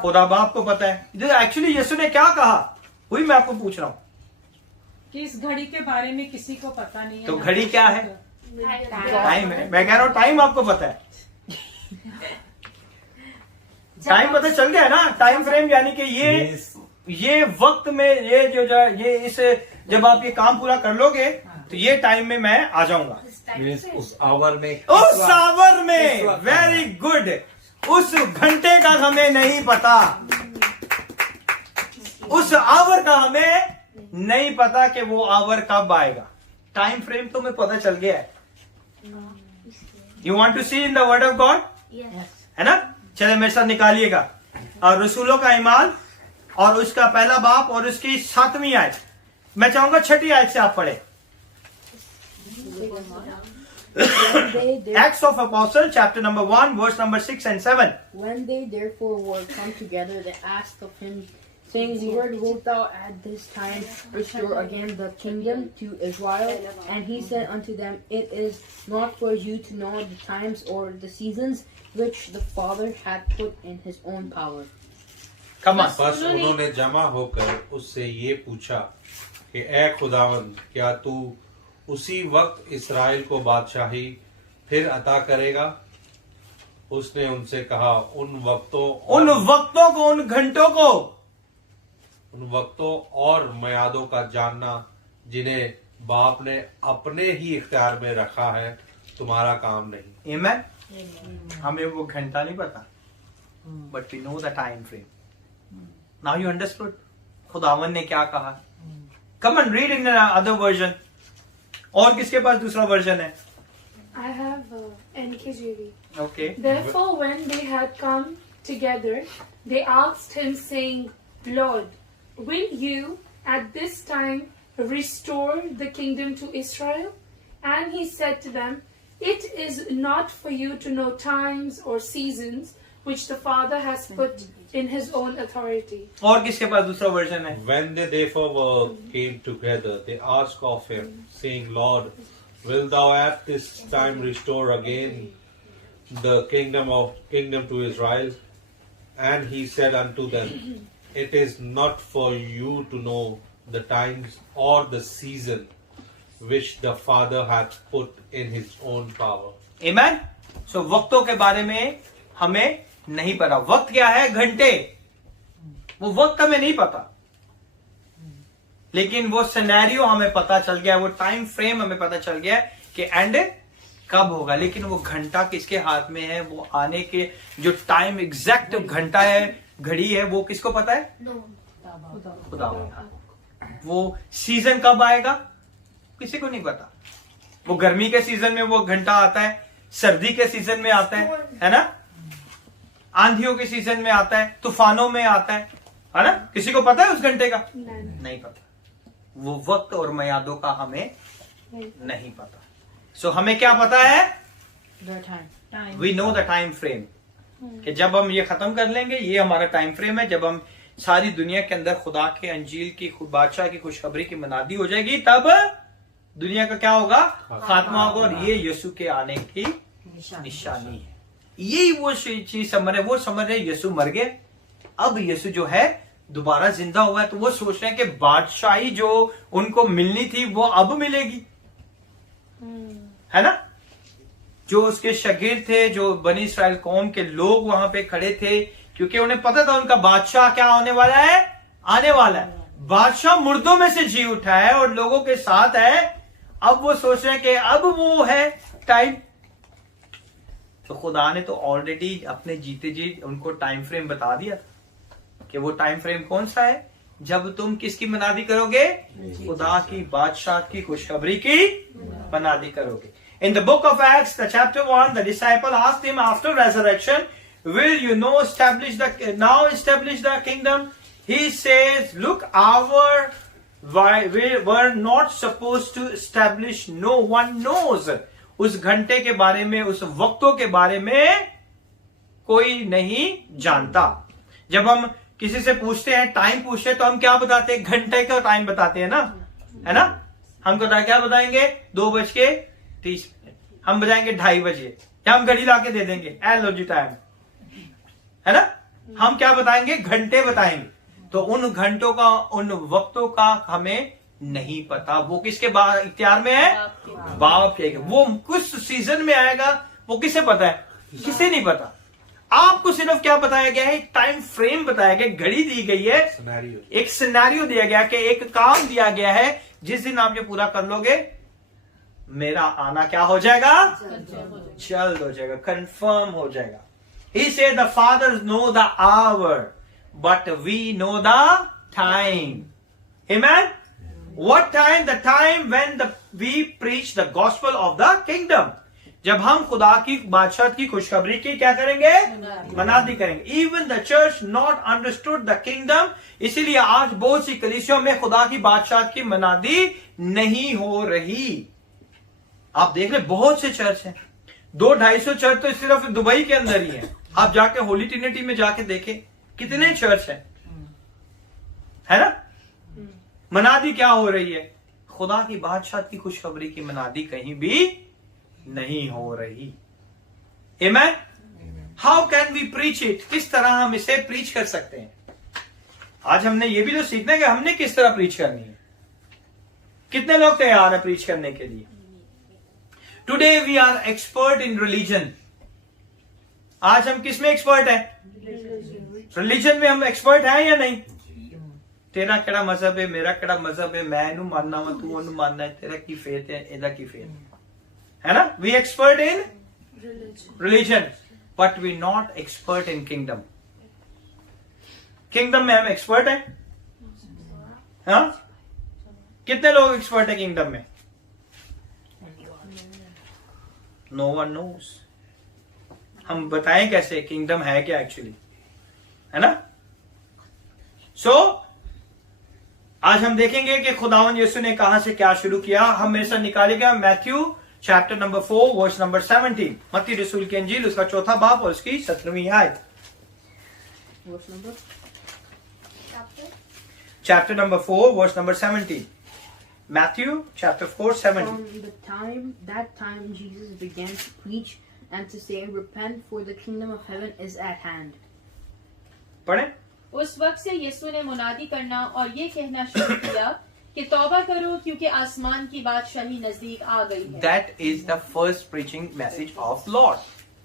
खुदा बाप को पता है. एक्चुअली यीशु ने क्या कहा वही मैं आपको पूछ रहा हूँ. कि इस घड़ी के बारे में किसी को पता नहीं है. तो घड़ी क्या है? टाइम है. मैं कह रहा हूँ टाइम आपको पता है. टाइम पता चल गया है ना. टाइम फ्रेम यानी कि ये वक्त में ये इस जब आप ये काम पूरा कर लोगे तो ये टाइम में मैं आ जाऊंगा. means उस आवर में. उस आवर में. Very good. उस घंटे का हमें नहीं पता. उस आवर का हमें नहीं पता कि वो आवर कब आएगा. टाइम फ्रेम तो हमें पता चल गया है. You want to see in the word of God, है ना? चले मेरे साथ निकालिएगा और रसूलों का ईमान और उसका पहला बाप और उसकी 7वीं आयत. मैं चाहूंगा 6ठी आयत से आप पढ़े. Acts of Apostles, chapter number 1, verse number 6 and 7. When they therefore were come together, they asked of him, saying, Lord, wilt thou at this time restore again the kingdom to Israel? And he said unto them, It is not for you to know the times or the seasons which the Father hath put in his own power. Come on. बस उन्होंने जमा होकर उससे ये पूछा कि ए खुदावंद, क्या तू उसी वक्त इसराइल को बादशाही फिर अता करेगा। उसने उनसे कहा, उन वक्तों को, उन घंटों को, उन वक्तों और मयादों का जानना जिन्हें बाप ने अपने ही इख्तियार में रखा है तुम्हारा काम नहीं। Amen? हमें वो घंटा नहीं पता, but we know the time frame. Now you understood खुदावन ने क्या कहा। Come and read in other version. और किसके पास दूसरा वर्जन है? I have NKJV. Okay Therefore, when they had come together, they asked him, saying, Lord, will you at this time restore the kingdom to Israel? And he said to them, It is not for you to know times or seasons which the Father has put in his own authority. और किसके पास दूसरा version है? When they therefore came together, they asked of him, saying, Lord, will thou at this time restore again the kingdom to Israel? And he said unto them, It is not for you to know the times or the season which the Father hath put in his own power. Amen? So वक्तों के बारे में हमें नहीं पता। वक्त क्या है? घंटे। वो वक्त हमें नहीं पता, लेकिन वो सिनेरियो हमें पता चल गया, वो टाइम फ्रेम हमें पता चल गया कि एंड कब होगा। लेकिन वो घंटा किसके हाथ में है? वो आने के जो टाइम एग्जैक्ट घंटा है, घड़ी है, वो किसको पता है? खुदा। वो सीजन कब आएगा किसी को नहीं पता। वो गर्मी के सीजन में वो घंटा आता है, सर्दी के सीजन में आता है ना, आंधियों के सीजन में आता है, तूफानों में आता है ना। किसी को पता है उस घंटे का? नहीं पता। वो वक्त और मयादों का हमें नहीं पता। सो हमें क्या पता है? We know the time frame, कि जब हम ये खत्म कर लेंगे, ये हमारा टाइम फ्रेम है। जब हम सारी दुनिया के अंदर खुदा के अंजील की, बादशाह की खुशखबरी की मनादी हो जाएगी, तब दुनिया का क्या होगा? खात्मा होगा। और ये यीशु के आने की निशानी है। यही वो चीज समझ रहे, वो समझ रहे यीशु मर गए, अब यीशु जो है दोबारा जिंदा हुआ है। तो वो सोच रहे हैं कि बादशाही जो उनको मिलनी थी वो अब मिलेगी, है ना। जो उसके शागिर्द थे, जो बनी इस्राएल कौम के लोग वहां पे खड़े थे, क्योंकि उन्हें पता था उनका बादशाह क्या होने वाला है, आने वाला है। बादशाह मुर्दों में से जी उठा है और लोगों के साथ है। अब वो सोच रहे हैं कि अब वो है टाइम। तो खुदा ने तो ऑलरेडी अपने जीते जी उनको टाइम फ्रेम बता दिया था कि वो टाइम फ्रेम कौन सा है, जब तुम किसकी मनादी करोगे? खुदा की बादशाह की खुशखबरी की मनादी करोगे। In the book of Acts, the chapter 1, the disciple asked him after resurrection, will you now establish the kingdom? He says, look, we were not supposed to establish, no one knows. उस घंटे के बारे में, उस वक्तों के बारे में कोई नहीं जानता। जब हम किसी से पूछते हैं, टाइम पूछते हैं, तो हम क्या बताते हैं? घंटे का टाइम बताते हैं ना, है ना। हमको क्या बताएंगे? 2:30। हम बताएंगे 2:30 बजे, क्या हम घड़ी लाके दे देंगे? लो जी टाइम, है ना। हम क्या बताएंगे? घंटे बताएंगे। तो उन घंटों का, उन वक्तों का हमें नहीं पता। वो किसके इख्तियार में है? बाप के। वो कुछ सीजन में आएगा, वो किसे पता है? किसे नहीं पता। आपको सिर्फ क्या बताया गया है? एक टाइम फ्रेम बताया गया, घड़ी दी गई है, एक सिनेरियो दिया गया कि एक काम दिया गया है, जिस दिन आप ये पूरा कर लोगे, मेरा आना क्या हो जाएगा? जल्द हो जाएगा, कंफर्म हो जाएगा। He said the fathers know the hour, but we know the time. Amen? What time? The time when we preach the gospel of the kingdom. जब हम खुदा की बादशाह की खुशखबरी की क्या करेंगे? मनादी करेंगे। Even the church not understood the kingdom. इसीलिए आज बहुत सी कलीसियों में खुदा की बादशाह की मनादी नहीं हो रही। आप देख रहे बहुत से चर्च हैं, 200-250 चर्च तो सिर्फ दुबई के अंदर ही हैं। आप जाके होली ट्रिनिटी में जाके देखें कितने चर्च हैं, है ना। मनादी क्या हो रही है? खुदा की बादशाह की खुशखबरी की मनादी कहीं भी नहीं हो रही। Amen? How can we preach it? किस तरह हम इसे प्रीच कर सकते हैं? आज हमने ये भी तो सीखना है कि हमने किस तरह प्रीच करनी है। कितने लोग तैयार हैं प्रीच करने के लिए? Today we are expert in religion. आज हम किस में एक्सपर्ट हैं? रिलीजन में हम एक्सपर्ट हैं या नहीं? तेरा केड़ा मजहब है, मेरा केड़ा मजहब है, मैं इनू मानना वा, तू ओनू मानना है, तेरा की फेथ है, एदा की फेथ है ना? We expert in religion but we not expert in kingdom. Kingdom में हम एक्सपर्ट हैं? हाँ? कितने लोग एक्सपर्ट है किंगडम में? No one knows. हम बताएं कैसे किंगडम है क्या एक्चुअली, है ना? सो आज हम देखेंगे कि खुदावन यीशु ने कहां से क्या शुरू किया। हम मेरे साथ निकालेगा Matthew chapter number 4 verse number 17। मत्ती रसूल की अंजील उसका 4 बाब और उसकी 17वीं आयत। Chapter number 4 verse number 17। Matthew chapter 4:17. From that time Jesus began to preach and to say, repent, for the kingdom of heaven is at hand. पढ़े? उस वक्त से यीशु ने मुनादी करना और ये कहना शुरू किया कि तौबा करो क्योंकि आसमान की बादशाही नजदीक आ गई है। That is the first preaching message of Lord.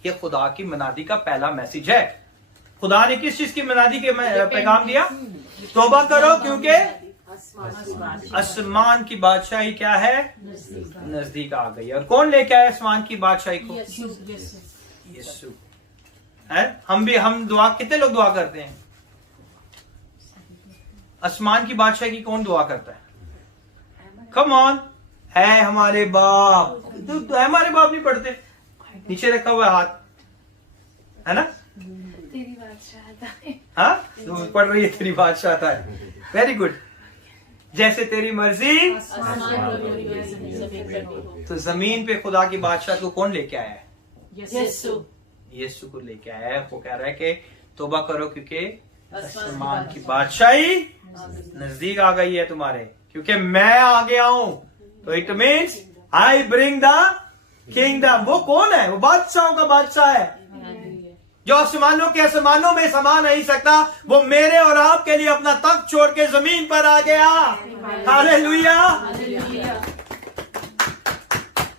ये खुदा की मुनादी का पहला मैसेज है। खुदा ने किस चीज की मुनादी के पैगाम दिया? तौबा करो क्योंकि आसमान की बादशाही क्या है? नजदीक आ गई। और कौन लेके आया आसमान की बादशाही को? यीशु है। हम दुआ, कितने लोग दुआ करते हैं? आसमान की बादशाही की कौन दुआ करता है? कम ऑन, है हमारे बाप। तो हमारे बाप नहीं पढ़ते? नीचे रखा हुआ हाथ, है ना? तेरी बादशाह है। हाँ, तो पढ़ रही है तेरी बादशाह आता है। Very good. जैसे तेरी मर्जी तो जमीन पे खुदा की बादशाह को कौन लेके आया है? यीशु को लेके आया है। वो कह रहा है कि तौबा करो क्योंकि आसमान की बादशाही नजदीक आ गई है तुम्हारे, क्योंकि मैं आ गया हूं। तो it means I bring the kingdom. वो कौन है? वो बादशाहों का बादशाह है जो आसमानों के आसमानों में समा नहीं सकता। वो मेरे और आपके लिए अपना तख्त छोड़ के जमीन पर आ गया। हालेलुया।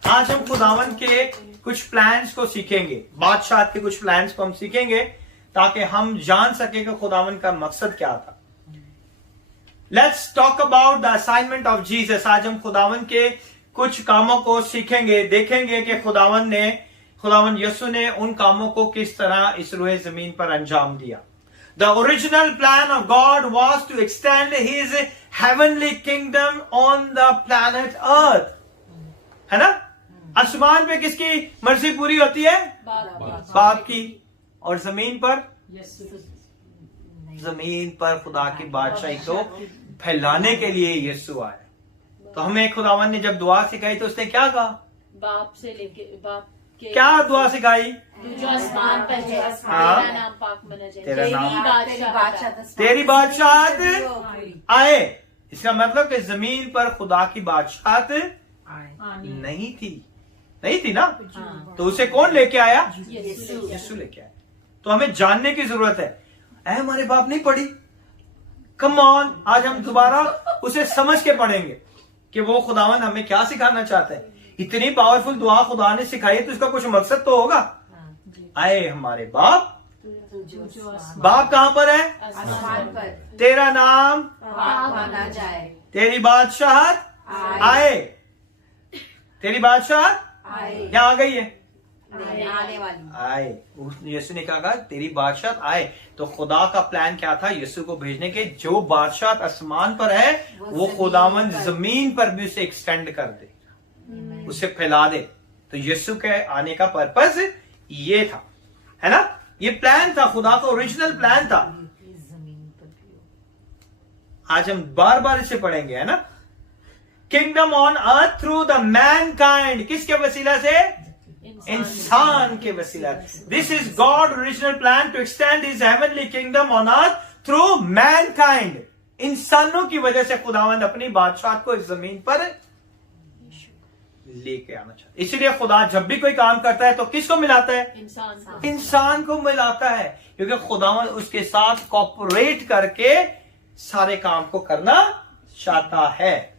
आज हम खुदावन के कुछ प्लान्स को सीखेंगे, बादशाह के कुछ प्लान्स को हम सीखेंगे ताकि हम जान सके कि खुदावन का मकसद क्या था। Let's talk about the assignment of Jesus. आज हम खुदावन के कुछ कामों को सीखेंगे, देखेंगे कि खुदावन यीशु ने उन कामों को किस तरह इस रूए जमीन पर अंजाम दिया। The original plan of God was to extend his heavenly kingdom on the planet earth, है ना? आसमान पे किसकी मर्जी पूरी होती है? बाप की। और जमीन पर खुदा की बादशाही को फैलाने के लिए यीशु आया। तो हमें खुदावन ने जब दुआ सिखाई तो उसने क्या कहा? बाप से लेके बाप के क्या दुआ सिखाई? जो आसमान पर है, हाँ। तेरा नाम पाक मना जाए, तेरा नाम- तेरी बादशाह आए। इसका मतलब कि जमीन पर खुदा की बादशाहत नहीं थी ना? तो उसे कौन लेके आया? यीशु लेके आया। तो हमें जानने की जरूरत है। हमारे बाप नहीं पढ़ी? कम ऑन, आज हम दोबारा उसे समझ के पढ़ेंगे कि वो खुदावन हमें क्या सिखाना चाहता है। इतनी पावरफुल दुआ खुदा ने सिखाई है तो उसका कुछ मकसद तो होगा। आए हमारे बाप। बाप कहां पर है? आसमान पर। तेरा नाम पाक माना जाए। तेरी बादशाहत आए। तेरी बादशाहत आए। यहाँ आ गई है। आने वाली। आए। यीशु ने कहा तेरी बादशाहत आए। तो खुदा का प्लान क्या था यीशु को भेजने के? जो बादशाहत आसमान पर है वो खुदावन जमीन पर भी उसे एक्सटेंड कर दे, उसे फैला दे। तो यीशु के आने का पर्पस ये था, है ना? ये प्लान था, खुदा का ओरिजिनल प्लान था। आज हम बार बार इसे पढ़ेंगे, है ना? Kingdom on earth through the mankind. किसके वसीला से? इंसान के वसीला। This is God original plan to extend his heavenly kingdom on earth through mankind. इंसानों की वजह से खुदावंद अपनी बादशाह को इस जमीन पर लेके आना चाहता। इसलिए खुदा जब भी कोई काम करता है तो किसको मिलाता है? इंसान को मिलाता है, क्योंकि खुदावंद उसके साथ कोऑपरेट करके सारे काम को करना चाहता है।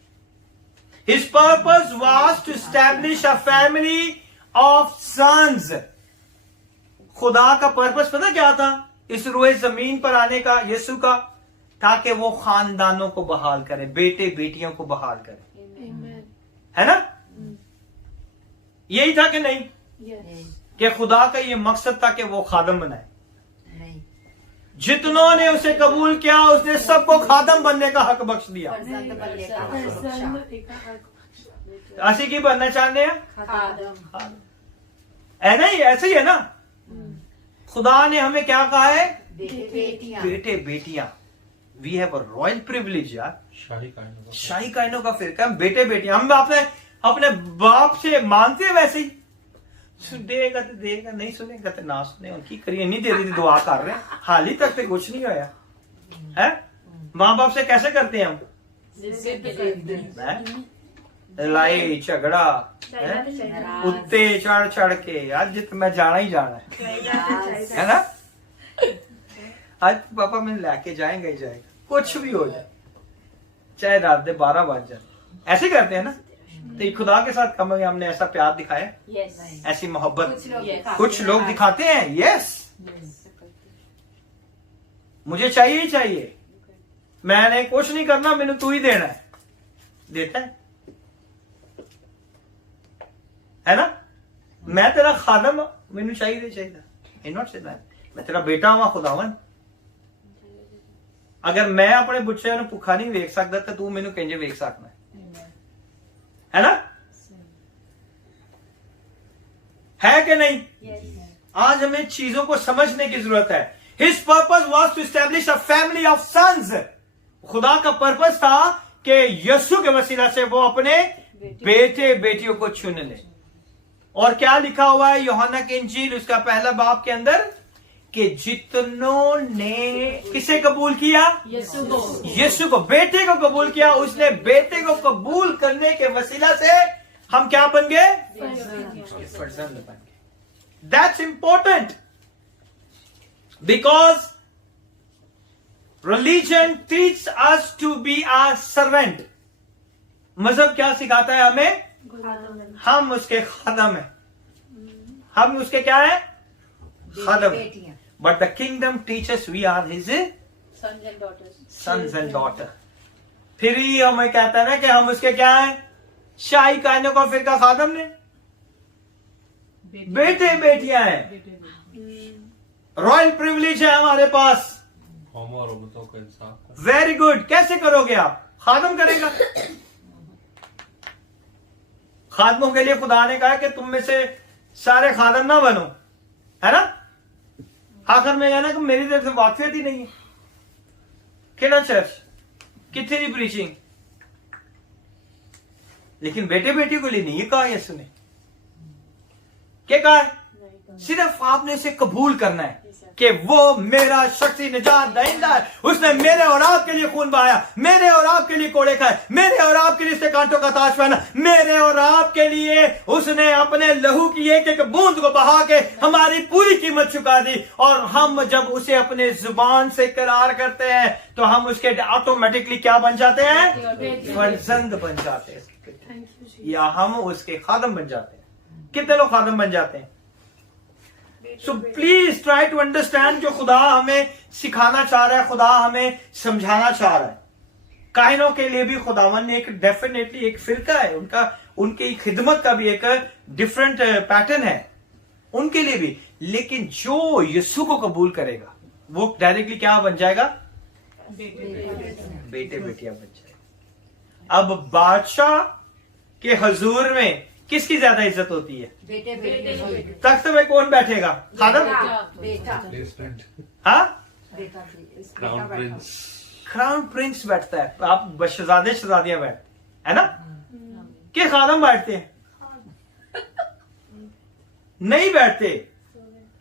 His purpose was to establish a family of sons. खुदा का पर्पस पता क्या था इस रोए जमीन पर आने का यीशु का? ताकि वो खानदानों को बहाल करे, बेटे बेटियों को बहाल करे, है ना? यही था कि नहीं कि खुदा का ये मकसद था कि वो खादम बनाए? जितनों ने उसे कबूल किया उसने सबको खादम बनने का हक बख्श दिया। ऐसे की बनना चाहते हैं, है ना? ये ऐसे ही है ना? खुदा ने हमें क्या कहा है? बेटे बेटियां। We have a royal privilege यार, शाही कायनों का फिरका, हम बेटे बेटियां। हम अपने बाप से मांगते हैं वैसे ही, देगा तो देगा, नहीं सुनेगा तो ना सुने, उनकी करिए, नहीं दे रही थी दुआ कर रहे हैं, हाल ही तक तो कुछ नहीं होया है। माँ बाप से कैसे करते हैं हम? लड़ाई झगड़ा, उत्ते चढ़ चढ़ के, आज तो मैं जाना ही जाना है ना? आज पापा मैं लेके जाएंगे ही जाएगा, कुछ भी हो जाए, चाहे रात दे 12 बज जाए, ऐसे करते हैं ना? तो खुदा के साथ कम हमने ऐसा प्यार दिखाया, ऐसी मोहब्बत कुछ लोग दिखाते हैं। यस, मुझे चाहिए ही चाहिए, मैंने कुछ नहीं करना, मैंने तू ही देना है, देता है ना? मैं तेरा खादम, मैंने चाहिए चाहिए, नॉट से मैं तेरा बेटा हुआ खुदावन। अगर मैं अपने बच्चे ने भुखा नहीं वेख सकता तो तू मैनू किंज वेख सकना है ना? है कि नहीं? आज हमें चीजों को समझने की जरूरत है। His purpose was to establish a family of sons. खुदा का पर्पस था कि यीशु के वसीला से वो अपने बेटे बेटियों को चुन ले। और क्या लिखा हुआ है यूहन्ना की इंजील उसका पहला बाब के अंदर? कि जितनों ने किसे कबूल किया? यीशु को, बेटे को कबूल किया। उसने बेटे को कबूल करने के वसीला से हम क्या बन गए? फर्जंद बन गए। That's important because religion teach us to be a servant. मजहब क्या सिखाता है हमें? हम उसके खादम हैं, हम उसके क्या है? खादम। But the kingdom teachers we are his sons and daughter. फिर ही हमें कहता है ना कि हम उसके क्या है? शाही कायनों का फिरका खादम ने, बेटे बेटियां हैं, रॉयल प्रिविलेज है हमारे पास। Very good. कैसे करोगे आप? खादम करेगा। खादमों के लिए खुदा ने कहा कि तुम में से सारे खादम ना बनो, है ना? आखिर में कहना कि मेरी तरफ से वाकफियत ही नहीं है। केड़ा चर्च, कितने की प्रीचिंग, लेकिन बेटे बेटी को लिए नहीं ये कहा यीशु ने। क्या कहा है? सिर्फ आपने इसे कबूल करना है कि वो मेरा शख्सी निजात दहिंदा है। उसने मेरे और आपके लिए खून बहाया, मेरे और आपके लिए कोड़े खाए, मेरे और आपके लिए कांटों का ताज पहना, मेरे और आपके लिए उसने अपने लहू की एक एक बूंद को बहा के हमारी पूरी कीमत चुका दी। और हम जब उसे अपने जुबान से इकरार करते हैं तो हम उसके ऑटोमेटिकली क्या बन जाते हैं? फर्जंद बन जाते हैं, या हम उसके खादम बन जाते हैं। कितने लोग खादम बन जाते हैं? So please try to understand जो खुदा हमें सिखाना चाह रहा है, खुदा हमें समझाना चाह रहा है। कायनों के लिए भी खुदावन ने एक डेफिनेटली एक फिरका है, उनकी खिदमत का भी एक डिफरेंट पैटर्न है उनके लिए भी। लेकिन जो यीशु को कबूल करेगा वो डायरेक्टली क्या बन जाएगा? बेटे बेटियां बन जाएगा। अब बादशाह के हुजूर में किसकी ज्यादा इज्जत होती है? बेटे बेटे। तख्त में कौन बैठेगा? खादम? हाँ, क्राउन प्रिंस। क्राउन प्रिंस बैठता है। आप शहजादे शहजादियां बैठते है ना? के खादम बैठते हैं? नहीं बैठते।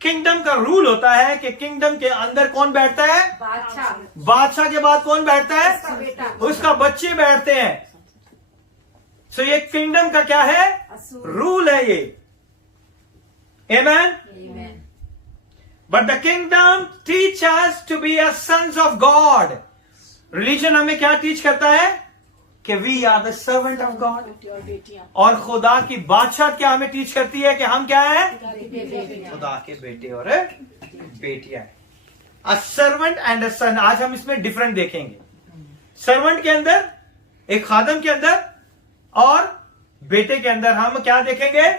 किंगडम का रूल होता है कि किंगडम के अंदर कौन बैठता है? बादशाह। बादशाह के बाद कौन बैठता है? उसका बच्चे बैठते हैं। सो ये किंगडम का क्या है? रूल है ये। Amen? But the kingdom teach us to be a sons of God. Religion हमें क्या टीच करता है? कि we are the servant of God. बेटे और बेटियां और खुदा की बादशाह क्या हमें टीच करती है कि हम क्या है? बेटे खुदा के बेटे और बेटियां हैं। अ सर्वेंट एंड अ सन, आज हम इसमें डिफरेंट देखेंगे। सर्वेंट के अंदर, एक खादम के अंदर और बेटे के अंदर हम क्या देखेंगे?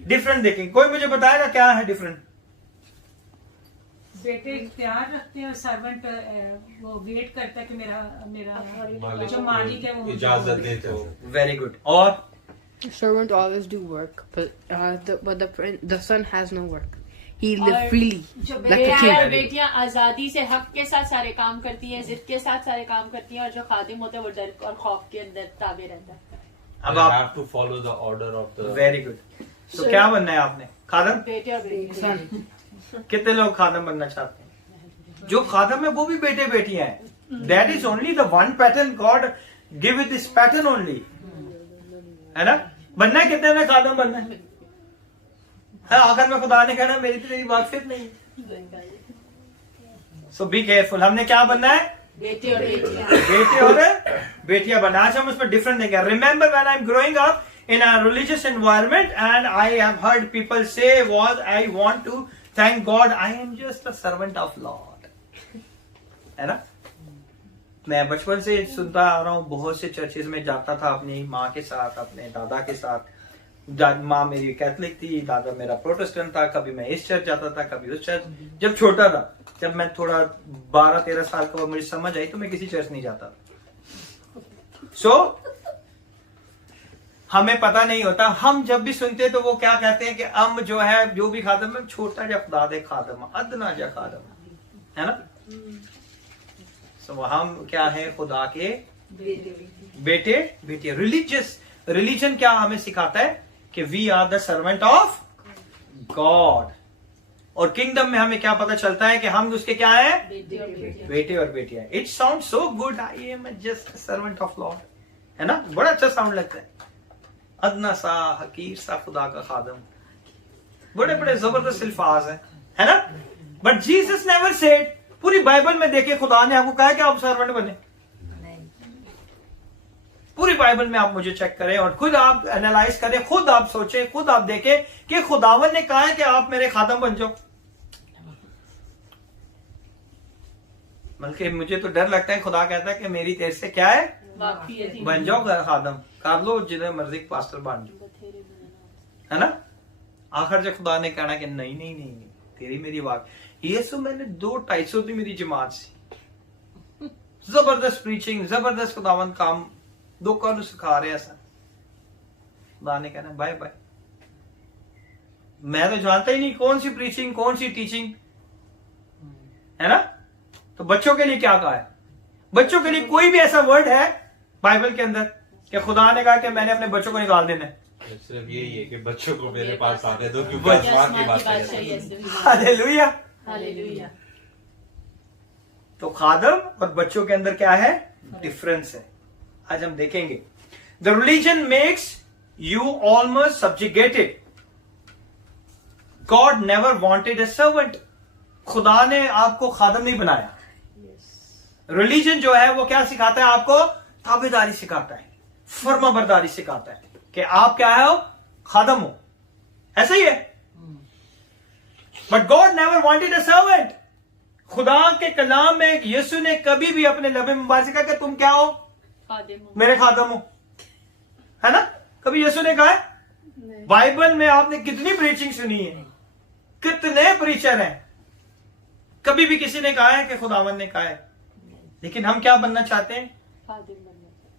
डिफरेंट देखेंगे। कोई मुझे बताएगा क्या है डिफरेंट? बेटे इख्तियार रखते हैं और सर्वेंट वो वेट करता है कि मेरा जो मालिक है वो मुझे इजाजत बोले। देते हो। Very good. और Servant always do work, but the son has no work. He और live freely जो like a बेटे king. और बेटियां आजादी से हक के साथ सारे काम करती हैं, जिद के साथ सारे काम करती हैं, और जो खादिम होता है वो डर और खौफ के अंदर ताबे रहता है। अब They आप, have to follow the order of the. Very good. तो क्या बनना है आपने? खादम? बेटे और बेटियां कितने लोग खादम बनना चाहते हैं? जो खादम है वो भी बेटे बेटियां हैं। That is only the one pattern God give it this pattern only, है ना? बनना है कितने ने खादम बनना है? आखिर में खुदा ने कहना मेरी तेरी बात फिर नहीं। सो बी केयरफुल। हमने क्या बनना है? बेटे और बेटियां बेटे और बेटियां बनना। आज हम उस पर डिफरेंट देखेंगे। Remember when I am growing up in a religious environment and I have heard people say was I want to thank God I am just a servant of Lord, है ना? मैं बचपन से सुनता आ रहा हूँ, बहुत से चर्चेज में जाता था अपनी माँ के साथ, अपने दादा के साथ। माँ मेरी कैथलिक थी, दादा मेरा प्रोटेस्टेंट था। कभी मैं इस चर्च जाता था, कभी उस चर्च। जब छोटा था, जब मैं थोड़ा 12-13 साल का मुझे समझ आई तो मैं किसी चर्च नहीं जाता। सो हमें पता नहीं होता। हम जब भी सुनते तो वो क्या कहते हैं कि हम जो है, जो भी खादम है, छोटा जा खुदा दे खादम, अदना जा खादम, है ना? सो हम क्या है? खुदा के बेटे बेटियां। रिलीजन क्या हमें सिखाता है? कि we are the servant of God. और किंगडम में हमें क्या पता चलता है? कि हम उसके क्या है? बेटे और बेटियां। It sound so good, I am just servant of Lord, है ना? बड़ा अच्छा साउंड लगता है। अदना सा, हकीर सा खुदा का खादम, बड़े बड़े जबरदस्त अल्फाज है ना? बट जीसस नेवर सेड, पूरी बाइबल में देखिए खुदा ने आपको कहा कि आप सर्वेंट बने। पूरी बाइबल में आप मुझे चेक करें और खुद आप एनालाइज करें, खुद आप सोचें, खुद आप देखें कि खुदावन ने कहा है कि आप मेरे खादम बन जाओ। बल्कि मुझे तो डर लगता है, खुदा कहता है कि मेरी तेरे से क्या है? बन जाओ खादम, कर लो जिन्हें मर्जी पास्टर बन जाओ, है ना? आखिर जब खुदा ने कहना कि नहीं नहीं नहीं, नहीं तेरी मेरी बात। ये सो मैंने 200-250 थी मेरी जमात से, जबरदस्त प्रीचिंग, जबरदस्त खुदावन काम, लोगों को सिखा रहे ऐसा। खुदा ने कहना बाय बाय, मैं तो जानता ही नहीं कौन सी प्रीचिंग, कौन सी टीचिंग, है ना? तो बच्चों के लिए क्या कहा है? बच्चों के लिए कोई भी ऐसा वर्ड है बाइबल के अंदर कि खुदा ने कहा कि मैंने अपने बच्चों को निकाल देना है? सिर्फ यही है कि बच्चों को मेरे पास आने दो, क्योंकि आसमान की बात है। हालेलुया। हालेलुया। तो खादम और बच्चों के अंदर क्या है? डिफरेंस है। आज हम देखेंगे। The religion makes you almost subjugated. God never wanted a servant. खुदा ने आपको खादम नहीं बनाया। रिलीजन जो है वो क्या सिखाता है आपको? ताबेदारी सिखाता है, फर्माबरदारी सिखाता है कि आप क्या हो? खादम हो। ऐसा ही है। But God never wanted a servant. खुदा के कलाम में यीशु ने कभी भी अपने लबे मुबारक से कहा कि तुम क्या हो? मेरे खादम हो, है ना? कभी यीशु ने कहा है? बाइबल में आपने कितनी प्रीचिंग सुनी है, कितने प्रीचर हैं, कभी भी किसी ने कहा है कि खुदावन ने कहा है? लेकिन हम क्या बनना चाहते हैं?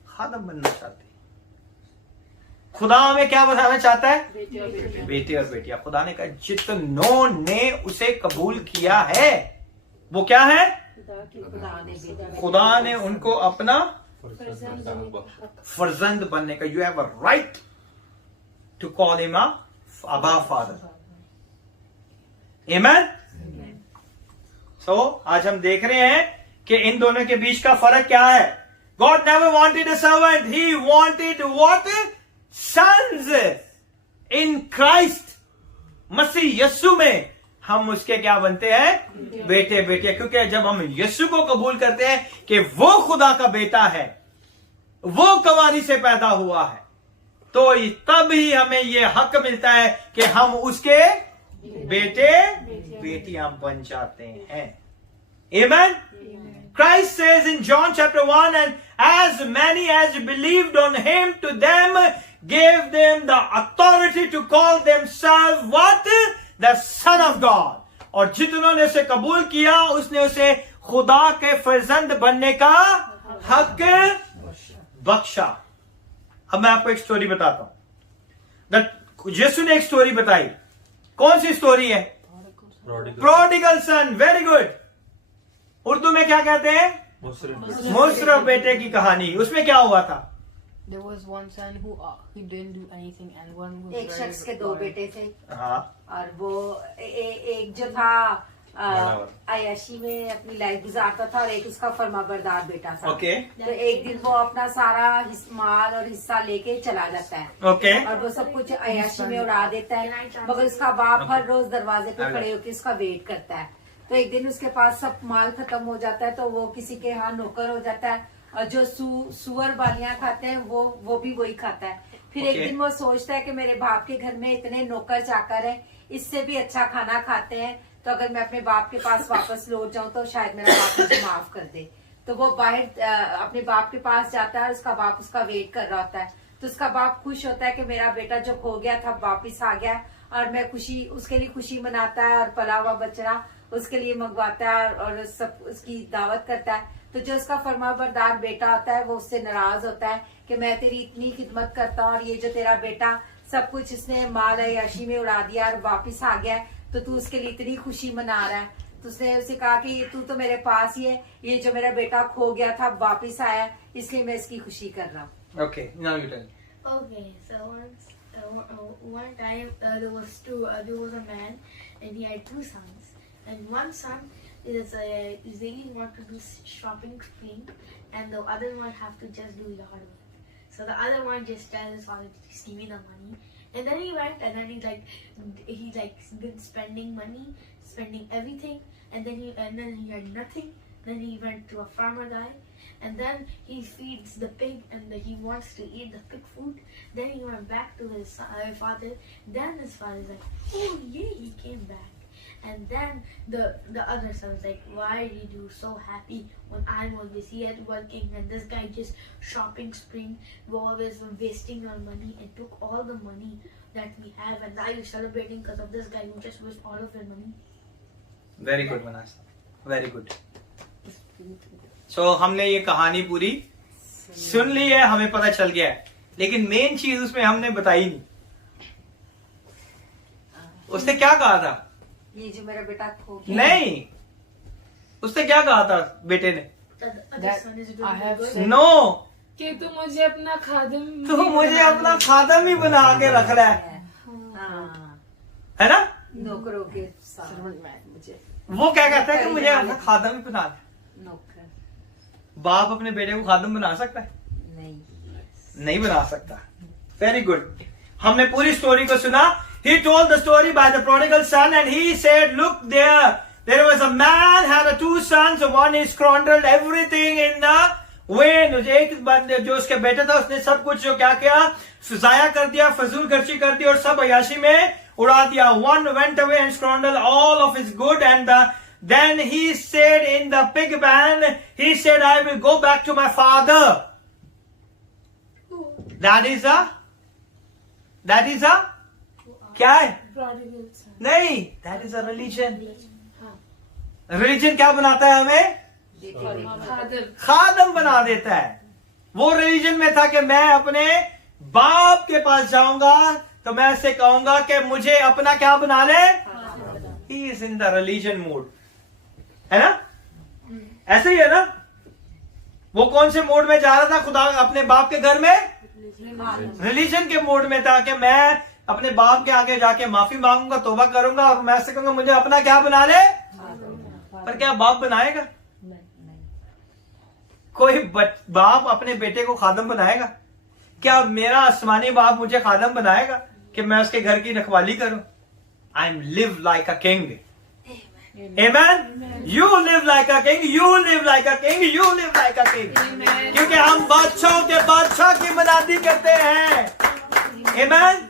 खादम बनना चाहते हैं। खुदा हमें क्या बताना चाहता है? बेटे और बेटियां। खुदा ने कहा जितनों ने उसे कबूल किया है वो क्या है? खुदा ने उनको अपना फर्जंद बनने का, you have a right to call him अबा फादर। आमीन। सो आज हम देख रहे हैं कि इन दोनों के बीच का फर्क क्या है। God never wanted a servant, he wanted what? Sons in Christ. मसीह यीशु में हम उसके क्या बनते हैं? बेटे बेटियां। क्योंकि जब हम यीशु को कबूल करते हैं कि वो खुदा का बेटा है, वो कुंवारी से पैदा हुआ है, तो तब ही हमें ये हक मिलता है कि हम उसके बेटे बेटियां बन जाते हैं। Amen? Christ says in John chapter 1, and as many as believed on him, to them gave them the authority to call themselves what? The Son of God. और जितनों उसे कबूल किया, उसने उसे खुदा के फर्जंद बनने का हक बख्शा। अब मैं आपको एक स्टोरी बताता हूं। यीशु ने एक स्टोरी बताई। कौन सी स्टोरी है? प्रोडिगल सन। Very good. उर्दू में क्या कहते हैं? मुसरफ बेटे की कहानी। उसमें क्या हुआ था? There was one son who he didn't do anything, and one was एक शख्स के दो बेटे थे। हाँ। और वो एक जो था अयाशी में अपनी लाइफ गुजारता था, और एक उसका फर्माबरदार बेटा था। ओके। तो एक दिन वो अपना सारा माल और हिस्सा लेके चला जाता है। ओके। और वो सब कुछ अयाशी में उड़ा देता है, मगर उसका बाप हर रोज दरवाजे पे खड़े होकर उसका वेट करता है। तो एक दिन उसके पास सब माल खत्म हो जाता है, तो वो किसी के यहाँ नौकर हो जाता है, और जो सुअर बालियां खाते हैं वो भी वही खाता है। फिर एक दिन वो सोचता है कि मेरे बाप के घर में इतने नौकर चाकर हैं, इससे भी अच्छा खाना खाते हैं, तो अगर मैं अपने बाप के पास वापस लौट जाऊं तो शायद मेरा बाप मुझे माफ कर दे। तो वो बाहर अपने बाप के पास जाता है, उसका बाप उसका वेट कर रहा होता है। तो उसका बाप खुश होता है कि मेरा बेटा जो खो गया था वापिस आ गया, और मैं उसके लिए खुशी मनाता है, और पला हुआ बछड़ा उसके लिए मंगवाता है, और सब उसकी दावत करता है। तो जो उसका फरमाबरदार बेटा होता है वो उससे नाराज होता है कि मैं तेरी इतनी खिदमत करता हूँ, और ये जो तेरा बेटा सब कुछ इसने माल अय्याशी में उड़ा दिया और वापिस आ गया, तो तू उसके लिए इतनी खुशी मना रहा है। तो उसने उसे कहा कि तू तो मेरे पास ही है, ये जो मेरा बेटा खो गया था वापिस आया, इसलिए मैं इसकी खुशी कर रहा हूँ। Okay, now you tell. Okay, so one time there was a man and he had two sons, and one son really want to do shopping spree, and the other one have to just do yard work. So the other one just tells his father to just give me the money, and then he went, and then he been spending money, spending everything, and then he had nothing. Then he went to a farmer guy, and then he feeds the pig, and he wants to eat the pig food. Then he went back to his father. Then his father's like, oh yeah, he came back. And then the other son's like, why did you so happy when I was busy at working, and this guy just shopping spring, always wasting our money, and took all the money that we have, and now you're celebrating because of this guy who just wasted all of your money. Very good, Manas. Very good. So हमने ये कहानी पूरी सुन ली है, हमें पता चल गया है, लेकिन मेन चीज उसमें हमने बताई नहीं। उसने क्या कहा था? ये जो मेरा बेटा खो गया। नहीं, उसने क्या कहा था बेटे ने? I have said, नो, कि तू मुझे अपना खादिम तू मुझे अपना खादम ही बना के रख ले, है ना? नौकरों के साथ servant man, मुझे वो क्या कहता है कि मुझे अपना खादम ही बना ले। नौकर बाप अपने बेटे को खादम बना सकता है? नहीं बना सकता। Very good. हमने पूरी स्टोरी को सुना। He told the story by the prodigal son, and he said, look there was a man had two sons, one is squandered everything in the wind. एक बंदे जो उसके बेटे था, उसने सब कुछ जो क्या किया, जाया कर दिया, फजूल खर्ची कर दी और सब अय्याशी में उड़ा दिया। One went away and squandered all of his good, and then he said in the pig pen, he said, I will go back to my father. That is a क्या है? नहीं, that is a religion. Religion क्या बनाता है हमें? खादम बना देता है। वो religion में था कि मैं अपने बाप के पास जाऊंगा तो मैं ऐसे कहूंगा कि मुझे अपना क्या बना ले। He is in the religion mood, है ना? ऐसे ही है ना? वो कौन से मोड में जा रहा था? खुदा अपने बाप के घर में रिलीजन के मोड में था कि मैं अपने बाप के आगे जाके माफी मांगूंगा, तौबा करूंगा, और मैं ऐसे कहूंगा मुझे अपना क्या बना ले। पर क्या बाप बनाएगा? कोई बाप अपने बेटे को खादम बनाएगा? क्या मेरा आसमानी बाप मुझे खादम बनाएगा कि मैं उसके घर की रखवाली करूं? I am live like a king. Amen. You live like a king. You live like a king. You live like a king. क्योंकि हम बादशाहों के बादशाह की मनादी करते हैं. Amen.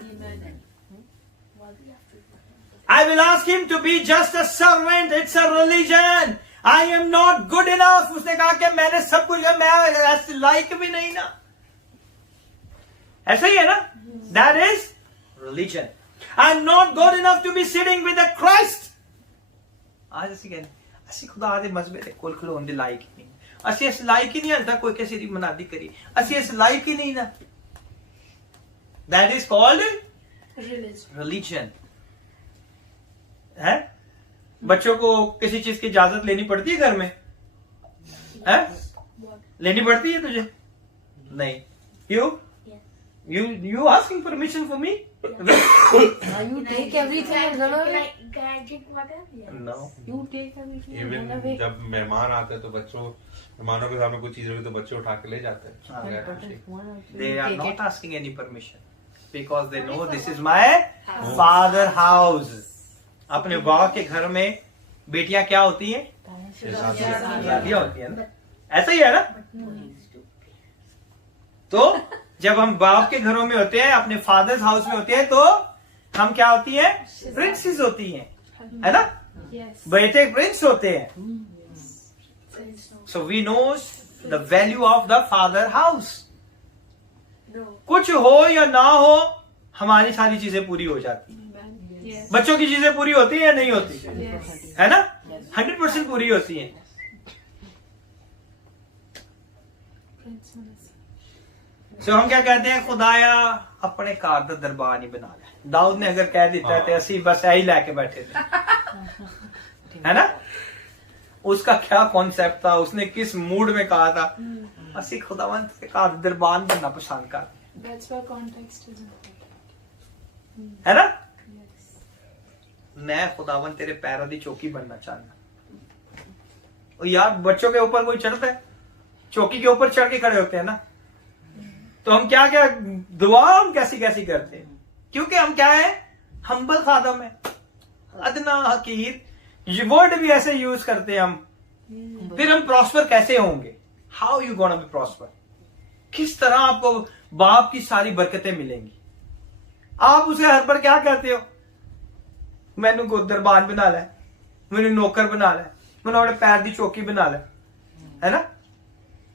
I will ask him to be just a servant. It's a religion. I am not good enough. उसने कहा कि मैंने सब कुछ किया, मैं ऐसे लायक भी नहीं ना. ऐसा ही है ना? That is religion. I'm not good enough to be sitting with the Christ. आज ਅਸੀਂ ਕਹਿੰਦੇ ਅਸੀਂ ਖੁਦਾ ਦੇ ਮਜ਼ਬੇ ਦੇ ਕੋਲ ਖਲੋਣ ਦੇ ਲਾਇਕ ਨਹੀਂ. ਅਸੀਂ ਇਸ ਲਾਇਕ ਹੀ ਨਹੀਂ ਹੁੰਦਾ ਕੋਈ ਕਿਸੇ ਦੀ ਮਨਾਦੀ ਕਰੀ. ਅਸੀਂ ਇਸ ਲਾਇਕ ਹੀ ਨਹੀਂ ਨਾ. That is called religion. है? बच्चों को किसी चीज की इजाजत लेनी पड़ती है घर में? है? लेनी पड़ती है तुझे? नहीं. You asking permission for me? You take everything and run away. Can I drink water? Yeah. No. You take everything and even run away. जब मेहमान आते हैं तो बच्चों मेहमानों के सामने कुछ चीज होगी तो बच्चे उठा के ले जाते हैं. हाँ. बगैर पूछे. They are Take not it. asking any permission because they know this is my father house. अपने बाप के घर में बेटियां क्या होती हैं? शादियां होती है ना. ऐसा ही है ना? तो जब हम बाप के घरों में होते हैं, अपने फादर्स हाउस में होते हैं, तो हम क्या होती हैं? प्रिंसेस होती हैं, है ना? बेटे प्रिंस होते हैं. So we knows the value of the father house. कुछ हो या ना हो, हमारी सारी चीजें पूरी हो जाती हैं. बच्चों की चीजें पूरी होती है या नहीं होती? है ना? 100% पूरी होती हैं. सो हम क्या कहते हैं? खुदाया अपने कार दा दरबार नहीं बना लिया. दाऊद ने अगर कह दिता है तो असी बस यही लैके बैठे थे. है ना? उसका क्या कॉन्सेप्ट था, उसने किस मूड में कहा था? असी खुदावंत के कार दरबार बनना पसंद कर. That's why context is important. है ना? मैं खुदावन तेरे पैरों की चौकी बनना चाहता. और यार बच्चों के ऊपर कोई चढ़ता है, चौकी के ऊपर चढ़ के खड़े होते हैं ना. तो हम क्या क्या दुआ हम कैसी कैसी करते हैं, क्योंकि हम क्या है? हम्बल खादम है, अदना हकीर. ये वर्ड भी ऐसे यूज करते हैं हम. फिर हम प्रॉस्पर कैसे होंगे? How you gonna be prosper? किस तरह आपको बाप की सारी बरकतें मिलेंगी? आप उसके हर पर क्या कहते हो? मैनू को दरबान बना लै, मैनू नौकर बना लै, मैनू अपने पैर की चौकी बना लै. है ना?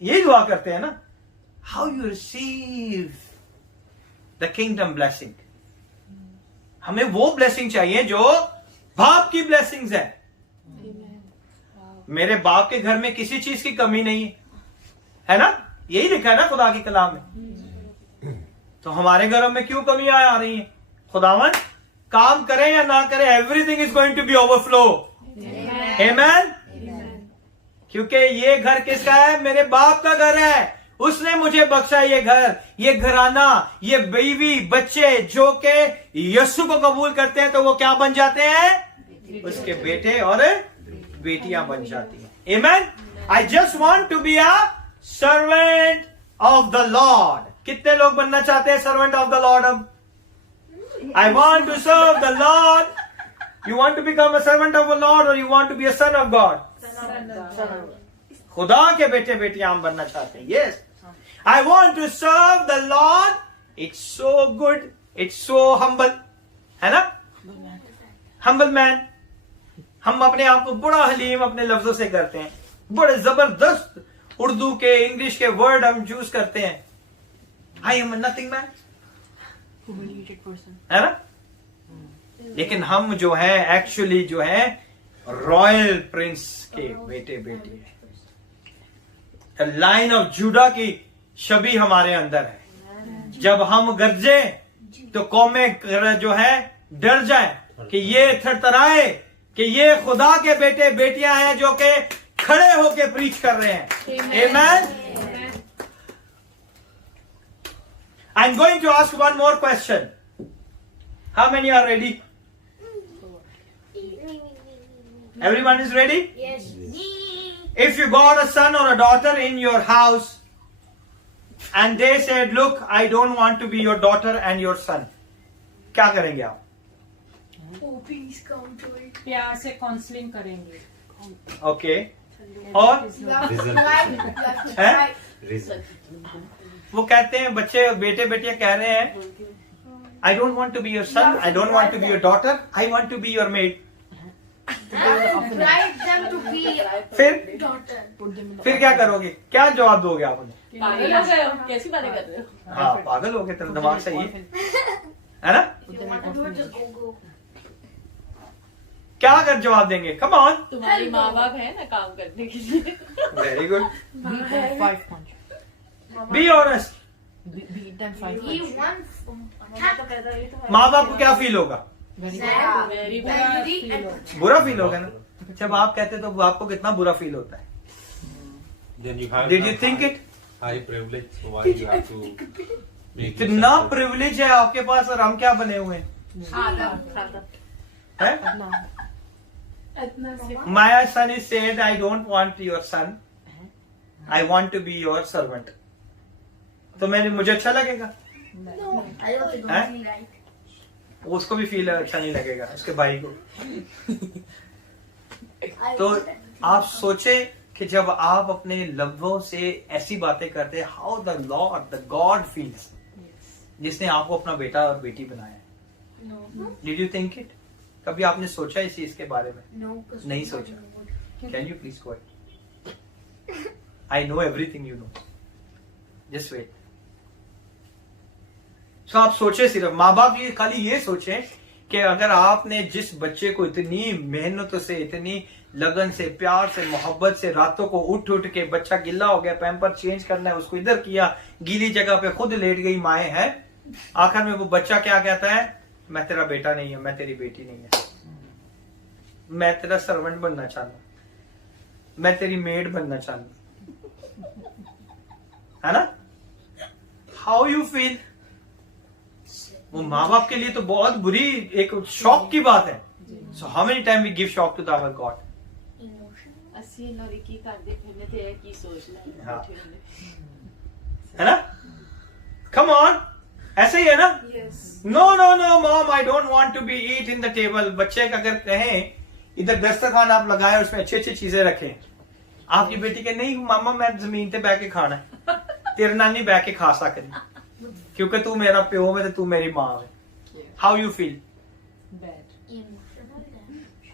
यही दुआ करते हैं ना. How you receive the kingdom blessing. हमें वो ब्लेसिंग चाहिए जो बाप की ब्लेसिंग्स है. मेरे बाप के घर में किसी चीज की कमी नहीं है. है ना? यही लिखा है ना खुदा की कलाम में. तो हमारे घरों में क्यों कमी आ रही है? खुदावन काम करें या ना करें, everything is going to be overflow. Amen. क्योंकि ये घर किसका है? मेरे बाप का घर है. उसने मुझे बख्शा ये घर, ये घराना, ये बीवी, बच्चे जो के यीशु को कबूल करते हैं तो वो क्या बन जाते हैं? उसके बेटे और बेटियां बन जाती हैं. Amen. I just want to be a servant of the Lord. कितने लोग बनना चाहते हैं सर्वेंट ऑफ द लॉर्ड? अब I want to serve the Lord. You want to become a servant of the Lord or you want to be a son of God? खुदा के बेटे बेटियां हम बनना चाहते हैं. Yes. I want to serve the Lord. It's so good. It's so humble. है ना? Humble man. हम अपने आप को बड़ा हलीम अपने लफ्जों से करते हैं. बड़े जबरदस्त उर्दू के इंग्लिश के वर्ड हम यूज करते हैं. I am a nothing man. है ना? लेकिन हम जो है एक्चुअली जो है रॉयल प्रिंस के बेटे बेटी है. लाइन ऑफ जूडा की छवि हमारे अंदर है. जब हम गरजे तो कौमें जो है डर जाए कि ये थरथराए कि ये खुदा के बेटे बेटियां हैं जो कि खड़े होके प्रीच कर रहे हैं. आमेन. I'm going to ask one more question. How many are ready? Everyone is ready? Yes. If you got a son or a daughter in your house and they said, look, I don't want to be your daughter and your son, क्या करेंगे आप? Oh, please come to it. प्यार से counselling करेंगे। Okay और You have to Result. try. You have to Eh? try. Reason वो कहते हैं बच्चे बेटे बेटियां कह रहे हैं I don't want to be your son, I don't want to be your daughter, I want to be your maid. Drive them to be फिर daughter. फिर क्या करोगे, क्या जवाब दोगे आप उन्हें? पागल हो गए हो? कैसी बातें कर रहे हो? हाँ पागल हो गए, तेरा दिमाग सही है ना? If you want to do it, just go. क्या अगर जवाब देंगे? कम ऑन, तुम्हारी माँ बाप है ना काम करने के लिए। Very good, Beat them 5 punch. Be honest. Beat them 5 He punch. wants माँ बाप को क्या फील होगा? Very sad, Very angry, and बुरा फील होगा ना? जब आप कहते तो आपको कितना बुरा फील होता है? Then you have Did you think it? high privilege, so why you have to make इतना yourself प्रिविलेज है आपके पास और हम क्या बने हुए हैं? हैं? No. इतना से My son is said, I don't want your son. I want to be your servant. तो मुझे अच्छा लगेगा? no, I also don't Eh? feel right. उसको भी फील अच्छा नहीं लगेगा, उसके भाई को। I तो want that. आप सोचे कि जब आप अपने लफ्जों से ऐसी बातें करते हैं, how the Lord the God feels, जिसने आपको अपना बेटा और बेटी बनाया है। No, did you think it? कभी आपने सोचा इस चीज के बारे में? no, because नहीं we सोचा। don't know. Can you please go I know everything you know, just wait. So आप सोचे, सिर्फ माँ बाप ये खाली ये सोचे कि अगर आपने जिस बच्चे को इतनी मेहनतों से, इतनी लगन से, प्यार से, मोहब्बत से रातों को उठ उठ के, बच्चा गिल्ला हो गया, पैम्पर चेंज करना है, उसको इधर किया, गीली जगह पे खुद लेट गई माएँ हैं, आखिर में वो बच्चा क्या कहता है? मैं तेरा बेटा नहीं है, मैं तेरी बेटी नहीं है, मैं तेरा सर्वेंट बनना चाहता हूं, मैं तेरी मेड बनना चाहता हूं, है ना? How you feel? वो माँ बाप के लिए तो बहुत बुरी, एक शॉक की बात है। So how many time we give shock to our God? Emotion. ਅਸੀਂ ਨੋਰੀ ਕੀ ਕਰਦੇ ਫਿਰਨੇ ਤੇ ਇਹ ਕੀ ਸੋਚ ਲੈ हाँ। ਬੈਠੇ ਹੁੰਦੇ। है ना? कम ऑन, ऐसे ही है ना? Yes no no no mom, I don't want to be eat in the table. बच्चे अगर कहें इधर दस्तरखान आप लगाए, उसमें अच्छी अच्छी चीजें रखें, आपकी बेटी के नहीं मामा मैं जमीन पे बैठ के खाना है, तेरे नानी बैठ के खा सकती, क्योंकि तू मेरा प्यो है, तू मेरी माँ है। How you feel? Bad. Emotional damage.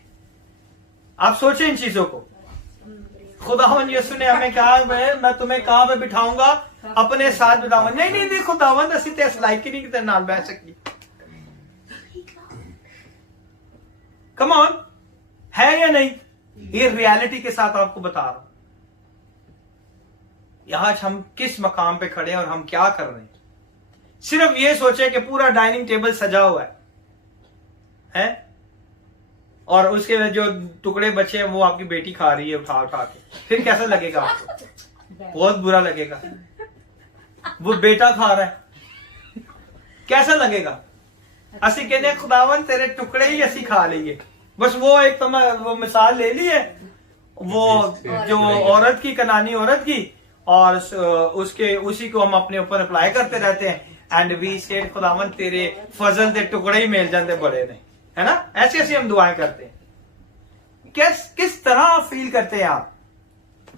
आप सोचे इन चीजों को। खुदावन यीशु ने हमें कहा, मैं तुम्हें कहां पे बिठाऊंगा? अपने साथ बिठाऊंगा। नहीं नहीं नहीं, खुदावन असी ते इस लायक ही नहीं कि तेरे नाल बैठ सकी। कम ऑन, है या नहीं? ये रियलिटी के साथ आपको बता रहा हूं। आज हम किस मकाम पे खड़े हैं और हम क्या कर रहे हैं। सिर्फ ये सोचे कि पूरा डाइनिंग टेबल सजा हुआ है और उसके जो टुकड़े बचे हैं वो आपकी बेटी खा रही है उठा उठा के, फिर कैसा लगेगा आपको? बहुत बुरा लगेगा। वो बेटा खा रहा है, कैसा लगेगा? असी कहने खुदावन तेरे टुकड़े ही असी खा लेंगे। बस वो एक वो मिसाल ले ली है, वो जो औरत की, कनानी औरत की, और उसके उसी को हम अपने ऊपर अप्लाई करते रहते हैं। एंड वी सेड खुदावन तेरे फजल दे टुकड़े ही मिल जाते बड़े ने, है ना? ऐसे ऐसे हम दुआएं करते हैं। किस तरह आप फील करते हैं?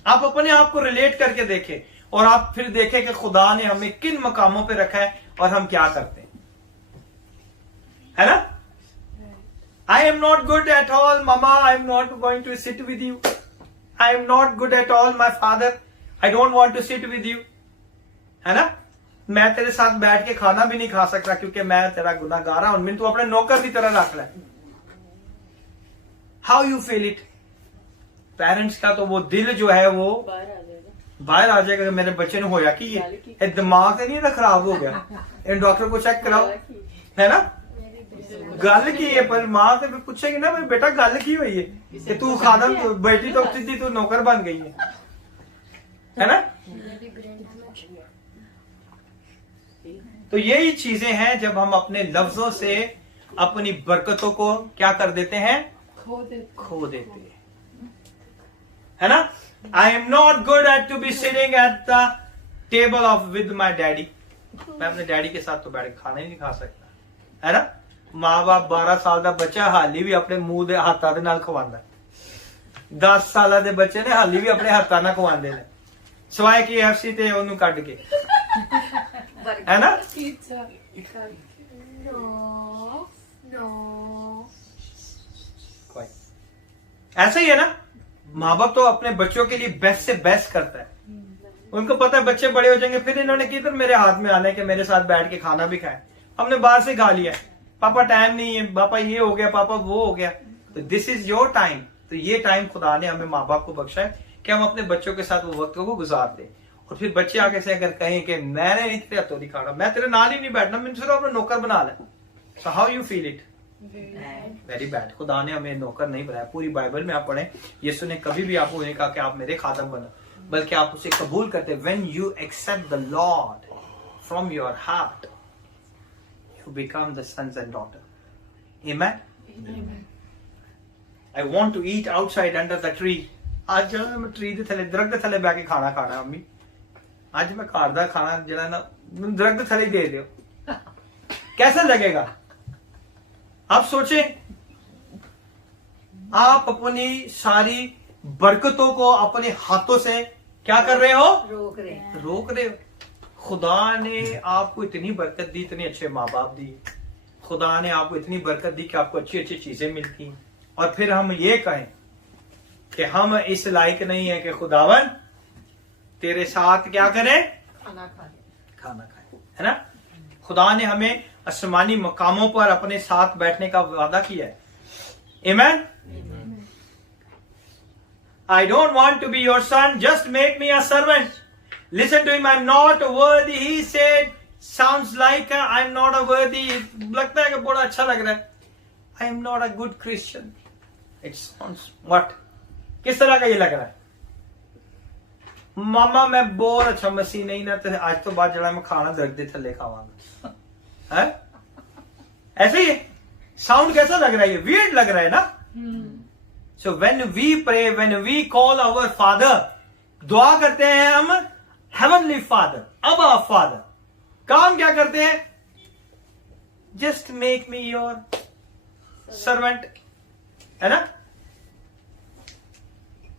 आप अपने आप को रिलेट करके देखें और आप फिर देखें कि खुदा ने हमें किन मकामों पे रखा है और हम क्या करते हैं, है ना? I am not good at all mama, I am not going to sit with you, I am not good at all my father, I don't want to sit with you, है ना? मैं तेरे साथ बैठ के खाना भी नहीं खा सकता क्योंकि मैं तेरा गुनाहगार हूं, मैंने तू अपने नौकर की तरह रख ले। How you feel it? Parents का तो वो दिल जो है वो बाहर आ जाएगा। मेरे बच्चे ने होया कि ये दिमाग से नहीं ना खराब हो गया, इन डॉक्टर को चेक कराओ, है ना? गल की है, पर मां से पूछेगी ना भाई बेटा गल की हुई है कि तू खाना, बेटी तो सीधी तू नौकर बन गई है ना? तो यही चीजें हैं जब हम अपने लफ्जों से अपनी बरकतों को क्या कर देते हैं? खो देते हैं, है ना? I am not good at to be sitting at the table of with my daddy. मैं अपने डैडी के साथ तो बैठ के खाना ही नहीं खा सकता, है ना? ਮਾਂ-ਬਾਪ 12 ਸਾਲ ਦਾ ਬੱਚਾ ਹਾਲੀ ਵੀ ਆਪਣੇ ਮੂੰਹ ਦੇ ਹੱਥਾਂ ਦੇ ਨਾਲ ਖਵਾਉਂਦਾ, 10 ਸਾਲਾਂ ਦੇ ਬੱਚੇ ਨੇ ਹਾਲੀ ਵੀ ਆਪਣੇ ਹੱਥਾਂ ਨਾਲ ਖਵਾਉਂਦੇ ਨੇ, ਸਵਾਏ KFC ਤੇ ਉਹਨੂੰ ਕੱਢ ਕੇ, ਹੈ ਨਾ? No. ऐसा ही है ना, माँ बाप तो अपने बच्चों के लिए बेस्ट से बेस्ट करता है। उनको पता है बच्चे बड़े हो जाएंगे, फिर इन्होंने किधर मेरे हाथ में आना है कि मेरे साथ बैठ के खाना भी खाए। हमने बाहर से खा लिया, पापा टाइम नहीं है, पापा ये हो गया, पापा वो हो गया। तो दिस इज योर टाइम। तो ये टाइम खुदा ने हमें माँ बाप को बख्शा है कि हम अपने बच्चों के साथ वो वक्त को गुजार दें। और फिर बच्चे आगे से अगर कहें कि मैंने नहीं तेरे हाथों नहीं खाना, मैं तेरे नाल ही नहीं बैठना, मैंने सिर्फ अपना नौकर बना लिया, so how you feel it? Very bad. खुदा ने हमें नौकर नहीं बनाया। पूरी बाइबल में आप पढ़ें, यीशु ने कभी भी आपको नहीं कहा कि आप मेरे खादम बनो, बल्कि आप उसे कबूल करते। When you accept the Lord from your heart, you become the sons and daughter. Amen. I want to eat outside under the tree. आज जो मैं ट्री दे थले, दरख्त दे थले बैठ के खाना खाना अम्मी, आज मैं घर दा खाना जरा ना दरख्त थले दे दो, कैसा लगेगा? आप सोचे, आप अपनी सारी बरकतों को अपने हाथों से क्या कर रहे हो? रोक रहे हो। खुदा ने आपको इतनी बरकत दी, इतने अच्छे माँ बाप दिए, खुदा ने आपको इतनी बरकत दी कि आपको अच्छी अच्छी चीजें मिलती हैं, और फिर हम ये कहें कि हम इस लायक नहीं है कि खुदावन तेरे साथ क्या करें? खाना खाए, है ना? खुदा ने हमें आसमानी मकामों पर अपने साथ बैठने का वादा किया है। आमेन। I don't want to be your son, just make me a servant. Listen to him, I'm not worthy. He said, sounds like I'm not a worthy. लगता है कि बड़ा अच्छा लग रहा है। I am not a good Christian. It sounds what? किस तरह का ये लग रहा है? मामा मैं बहुत अच्छा मसीह नहीं ना, तो आज तो बाद जरा मैं खाना दरख्त दे थले खावांगा, है? ऐसे ही साउंड कैसा लग रहा है? ये वियर्ड लग रहा है ना? So when we pray, when we call our father, दुआ करते हैं हम हेवनली फादर, अबा फादर, काम क्या करते हैं? Just make me your servant, है ना?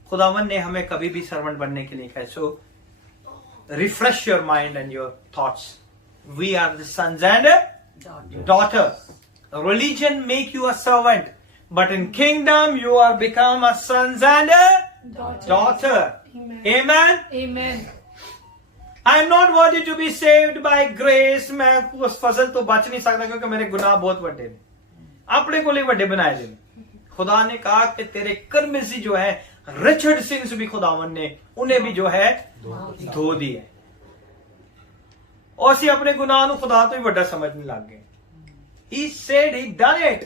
खुदावन ने हमें कभी भी सर्वेंट बनने के लिए कहा। So refresh your mind and your thoughts. We are the sons and daughters. Religion make you a servant, but in kingdom you are become a sons and a daughter. Amen. Amen. I am not worthy to be saved by grace. मैं उस फसल तो बच नहीं सकता क्योंकि मेरे गुनाह बहुत बड़े हैं, अपने को लिए बड़े बनाए थे। खुदा ने कहा कि तेरे कर्म से जो है रिचर्ड सिंस भी खुदावन ने उन्हें भी जो है धो दिए, और ਅਸੀਂ अपने गुनाह ਨੂੰ खुदा ਤੋਂ ਹੀ ਵੱਡਾ ਸਮਝਣ ਲੱਗ ਗਏ। He said he done it.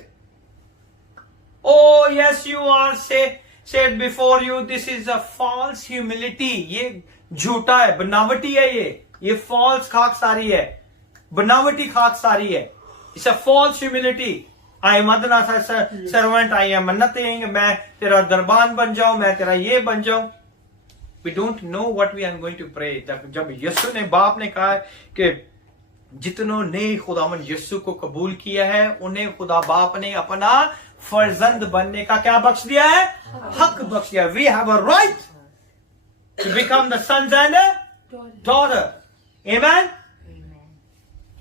Oh yes, you are said before you, this is a false humility. ये झूठा है, बनावटी है, ये false खाकसारी है, बनावटी खाकसारी है। It's a false humility. I am adna servant, I am nothing, मैं तेरा दरबान बन जाऊं, मैं तेरा ये बन जाऊं। We don't know what we are going to pray. जब यीशु ने, बाप ने कहा कि जितनों ने खुदावन यीशु को कबूल किया है उन्हें खुदा बाप ने अपना फर्जंद बनने का क्या बख्श दिया है? हक बख्श दिया। We have a right to become the sons and daughter. Amen.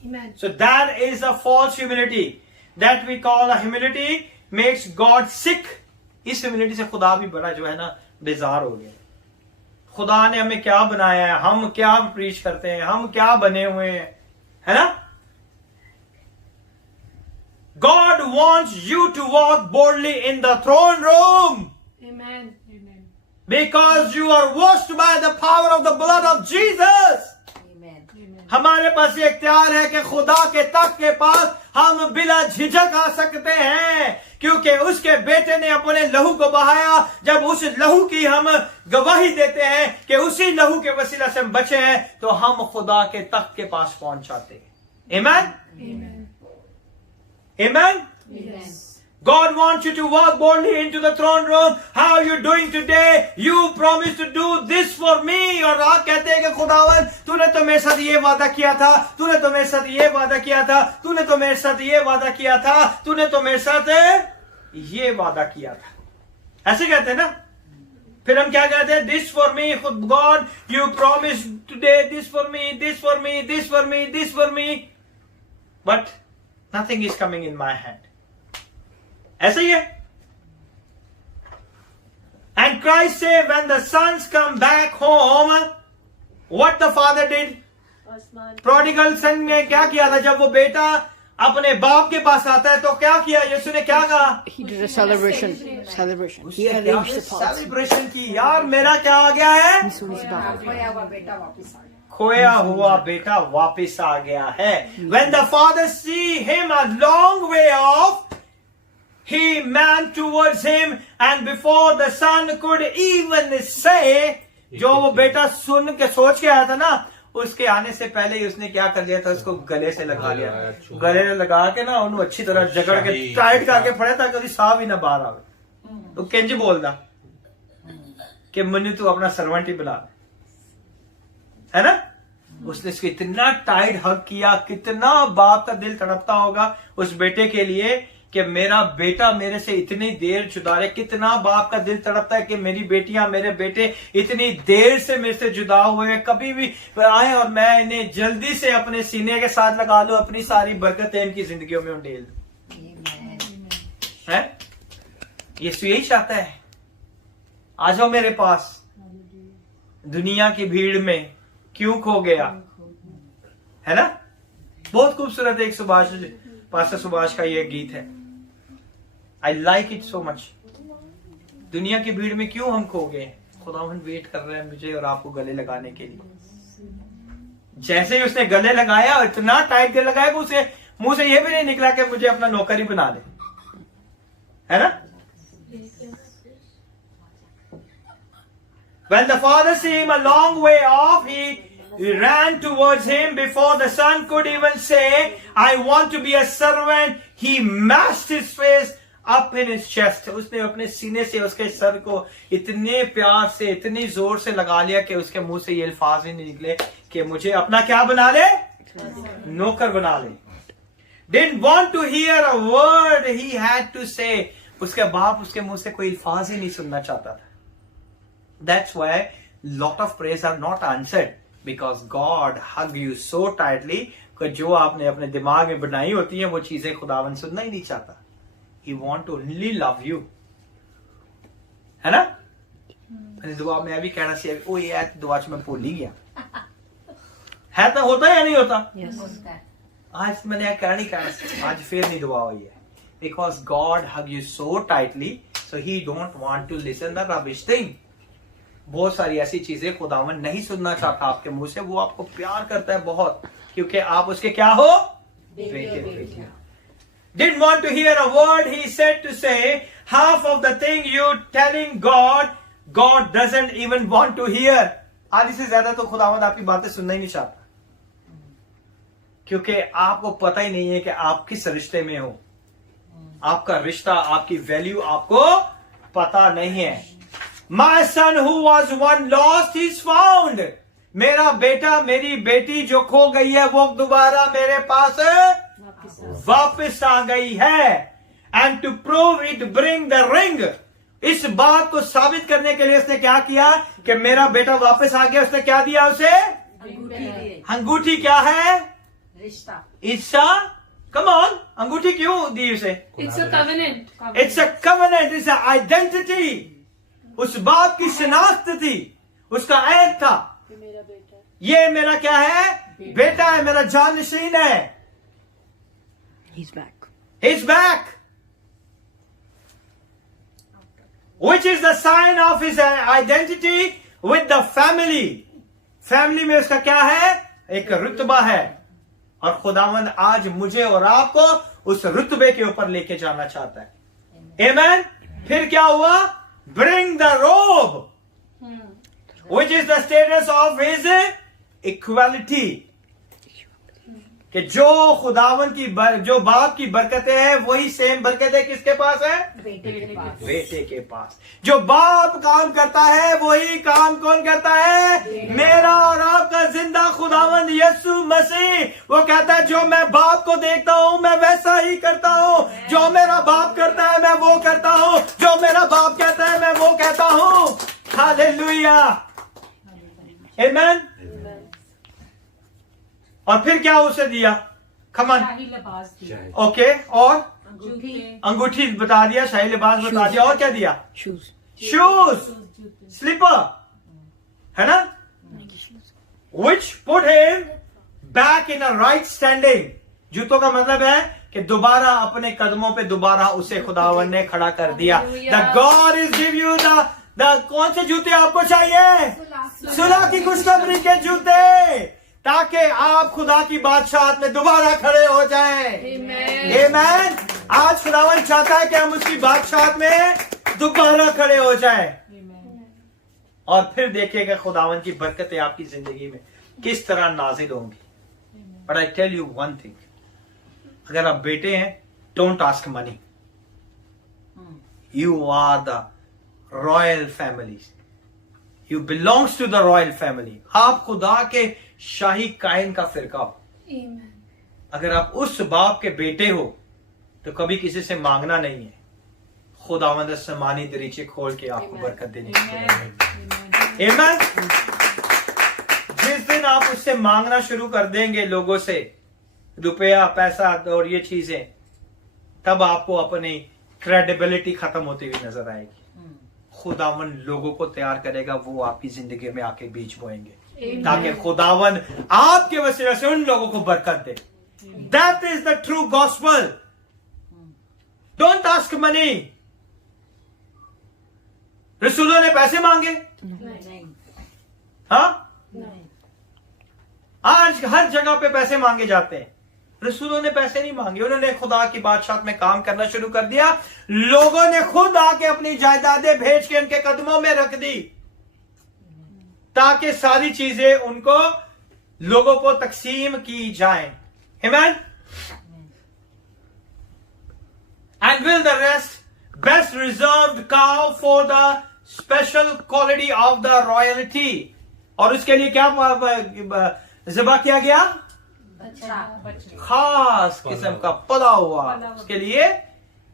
Amen. So that is a false humility that we call a humility makes God sick. इस humility से खुदा भी बड़ा जो है ना बेजार हो गया। खुदा ने हमें क्या बनाया है, हम क्या प्रीच करते हैं, हम क्या बने हुए हैं, है ना? God wants you to walk boldly in the throne room. Amen. Amen. Because you are washed by the power of the blood of Jesus. हमारे पास ये इख्तियार है कि खुदा के तख्त के पास हम बिला झिझक आ सकते हैं, क्योंकि उसके बेटे ने अपने लहू को बहाया। जब उस लहू की हम गवाही देते हैं कि उसी लहू के वसीला से हम बचे हैं, तो हम खुदा के तख्त के पास पहुंच जाते हैं। Amen? Amen. Amen? Yes. God wants you to walk boldly into the throne room. How are you doing today? You promised to do this for me. और आप कहते हैं कि खुदावन तूने तो मेरे साथ ये वादा किया था, तूने तो मेरे साथ ये वादा किया था, तूने तो मेरे साथ ये वादा किया था, तूने तो मेरे साथ ये वादा किया था। ऐसे कहते हैं ना। फिर हम क्या कहते हैं? This for me, God, you promised today this for me, this for me, this for me, this for me. But nothing is coming in my hand. ऐसे ही है। And Christ said, when the sons come back home, what the father did? Prodigal son ने क्या किया था? जब वो बेटा अपने बाप के पास आता है तो क्या किया? यीशु ने क्या कहा? He did a celebration. He arranged the party. Celebration की। यार मेरा क्या आ गया है? खोया हुआ बेटा वापस आ गया। खोया हुआ बेटा वापस आ गया है। When the father see him a long way off, he ran towards him, and before the son could even say, जो वो बेटा सुन के सोच के आया था ना, उसके आने से पहले ही उसने क्या कर लिया था? उसको गले से लगा लिया। गले में लगा के ना उन्हें अच्छी तरह जकड़ के टाइट करके पड़े ताकि कभी सांप ही ना बाहर आवे। तो किंज बोलदा कि मनु तू अपना सर्वेंट ही बुला, है ना? उसने इसको इतना टाइट हग किया। कितना बाप का दिल तड़पता होगा उस बेटे के लिए कि मेरा बेटा मेरे से इतनी देर जुदा रहे। कितना बाप का दिल तड़पता है कि मेरी बेटियां, मेरे बेटे इतनी देर से मेरे से जुदा हुए हैं, कभी भी आए और मैं इन्हें जल्दी से अपने सीने के साथ लगा लूं, अपनी सारी बरकतें इनकी जिंदगियों में उंडेल दूं। है यीशु यही चाहता है। आ जाओ मेरे पास। दुनिया की भीड़ में क्यों खो गया? है ना? बहुत खूबसूरत एक पास्टर सुभाष का ये गीत है। I like it so much. दुनिया की भीड़ में क्यों हम खो गए? खुदावन वेट कर रहे हैं मुझे और आपको गले लगाने के लिए। जैसे ही उसने गले लगाया, इतना टाइट गले लगाया कि उसे मुंह से ये भी नहीं निकला कि मुझे अपना नौकरी बना दे, है ना? When the father saw him a long way off, he ran towards him before the son could even say, I want to be a servant. He mashed his face up in his chest. उसने अपने सीने से उसके sir को इतने प्यार से, इतनी जोर से लगा लिया कि उसके मुंह से ये अल्फाज ही नहीं निकले कि मुझे अपना क्या बना ले? नौकर बना ले। Didn't want to hear a word he had to say. उसके बाप उसके मुंह से कोई अल्फाज ही नहीं सुनना चाहता था। That's why lot of prayers are not answered because God hug you so tightly कि जो आपने अपने दिमाग में बनाई होती हैं वो चीजें खुदावन सुनना ही नहीं चाहता। He want to only love you, है ना? दुआ में भी कहना चाहिए, ओ यार दुआ मैं भूल ही गया। है तो होता है या नहीं होता? yes. आज मैंने क्या नहीं कहना, आज फिर नहीं दुआ हुई है। Because God hug you so tightly, so He don't want to listen the rubbish thing. बहुत सारी ऐसी चीजें खुदावन नहीं सुनना चाहता आपके मुंह से। वो आपको प्यार करता है बहुत, क्योंकि आप उसके क्या हो? बेटे। Didn't want to hear a word he said to say. Half of the thing you telling God, God doesn't even want to hear. आधी से ज्यादा तो खुदावन आपकी बातें सुनना ही नहीं चाहता, क्योंकि आपको पता ही नहीं है कि आप किस रिश्ते में हो। आपका रिश्ता, आपकी वैल्यू आपको पता नहीं है। My son who was one lost is found. मेरा बेटा, मेरी बेटी जो खो गई है वो दोबारा मेरे पास वापस आ गई है। And to prove it, bring the ring. इस बात को साबित करने के लिए उसने क्या किया कि मेरा बेटा वापस आ गया। उसने क्या दिया उसे? अंगूठी। क्या है? रिश्ता। इच्छा। Come on, अंगूठी क्यों दी उसे? It's a covenant. It's a covenant. It's an identity. उस बाप की शिनाख्त थी, उसका ऐद था। ये मेरा क्या है? बेटा है, मेरा जानशीन है। He's back. He's back. Which is the sign of his identity with the family. Family में उसका क्या है? एक रुतबा है। और खुदावंद आज मुझे और आपको उस रुतबे के ऊपर लेके जाना चाहता है। Amen? फिर क्या हुआ? Bring the robe, which is the status of his equality. कि जो खुदावन की जो बाप की बरकतें हैं वही सेम बरकतें किसके पास है? बेटे के पास। बेटे के पास। जो बाप काम करता है वही काम कौन करता है? मेरा और आपका जिंदा खुदावंद यीशु मसीह। वो कहता है जो मैं बाप को देखता हूं मैं वैसा ही करता हूं, जो मेरा बाप करता है मैं वो करता हूं, जो मेरा बाप कहता है मैं वो कहता हूं। हालेलुया, आमीन। और फिर क्या उसे दिया? खमन, शाही लिबास दिया, ओके, और जूते, अंगूठी बता दिया, शाही लिबास बता दिया, और क्या दिया? Shoes. शूज, स्लीपर, है ना? Which put him back in a right standing. जूतों का मतलब है कि दोबारा अपने कदमों पे दोबारा उसे खुदावन ने खड़ा कर दिया। The God is give you the कौन से जूते आपको चाहिए? सुलह की खुशखबरी के जूते, ताकि आप खुदा की बादशाहत में दोबारा खड़े हो जाएं। आमीन। आज खुदावन चाहता है कि हम उसकी बादशाहत में दोबारा खड़े हो जाएं। और फिर देखिएगा खुदावन की बरकतें आपकी जिंदगी में किस तरह नाजिल होंगी। But I tell you one thing, अगर आप बेटे हैं, don't ask money. You are the royal family, you belongs to the royal family. आप खुदा के शाही कायन का फिरका हो। अगर आप उस बाप के बेटे हो तो कभी किसी से मांगना नहीं है। खुदावंद आसमानी दरीचे खोल के आपको बरकत देने की। आमीन। जिस दिन आप उससे मांगना शुरू कर देंगे लोगों से रुपया, पैसा और ये चीजें, तब आपको अपनी क्रेडिबिलिटी खत्म होती हुई नजर आएगी। खुदावन लोगों को तैयार करेगा, वो आपकी जिंदगी में आके बीज बोएंगे, ताकि खुदावन आपके वसीले से उन लोगों को बरकत दे। That is the true gospel. Don't ask money. रसूलों ने पैसे मांगे? हाँ, आज हर जगह पे पैसे मांगे जाते हैं। रसूलों ने पैसे नहीं मांगे, उन्होंने खुदा की बादशाहत में काम करना शुरू कर दिया। लोगों ने खुद आके अपनी जायदादें भेज के उनके कदमों में रख दी, ताकि सारी चीजें उनको लोगों को तकसीम की जाएं। आमीन। And will the rest best reserved cow for the special quality of the royalty। और उसके लिए क्या ज़िबा किया गया? खास किस्म का पला हुआ, उसके लिए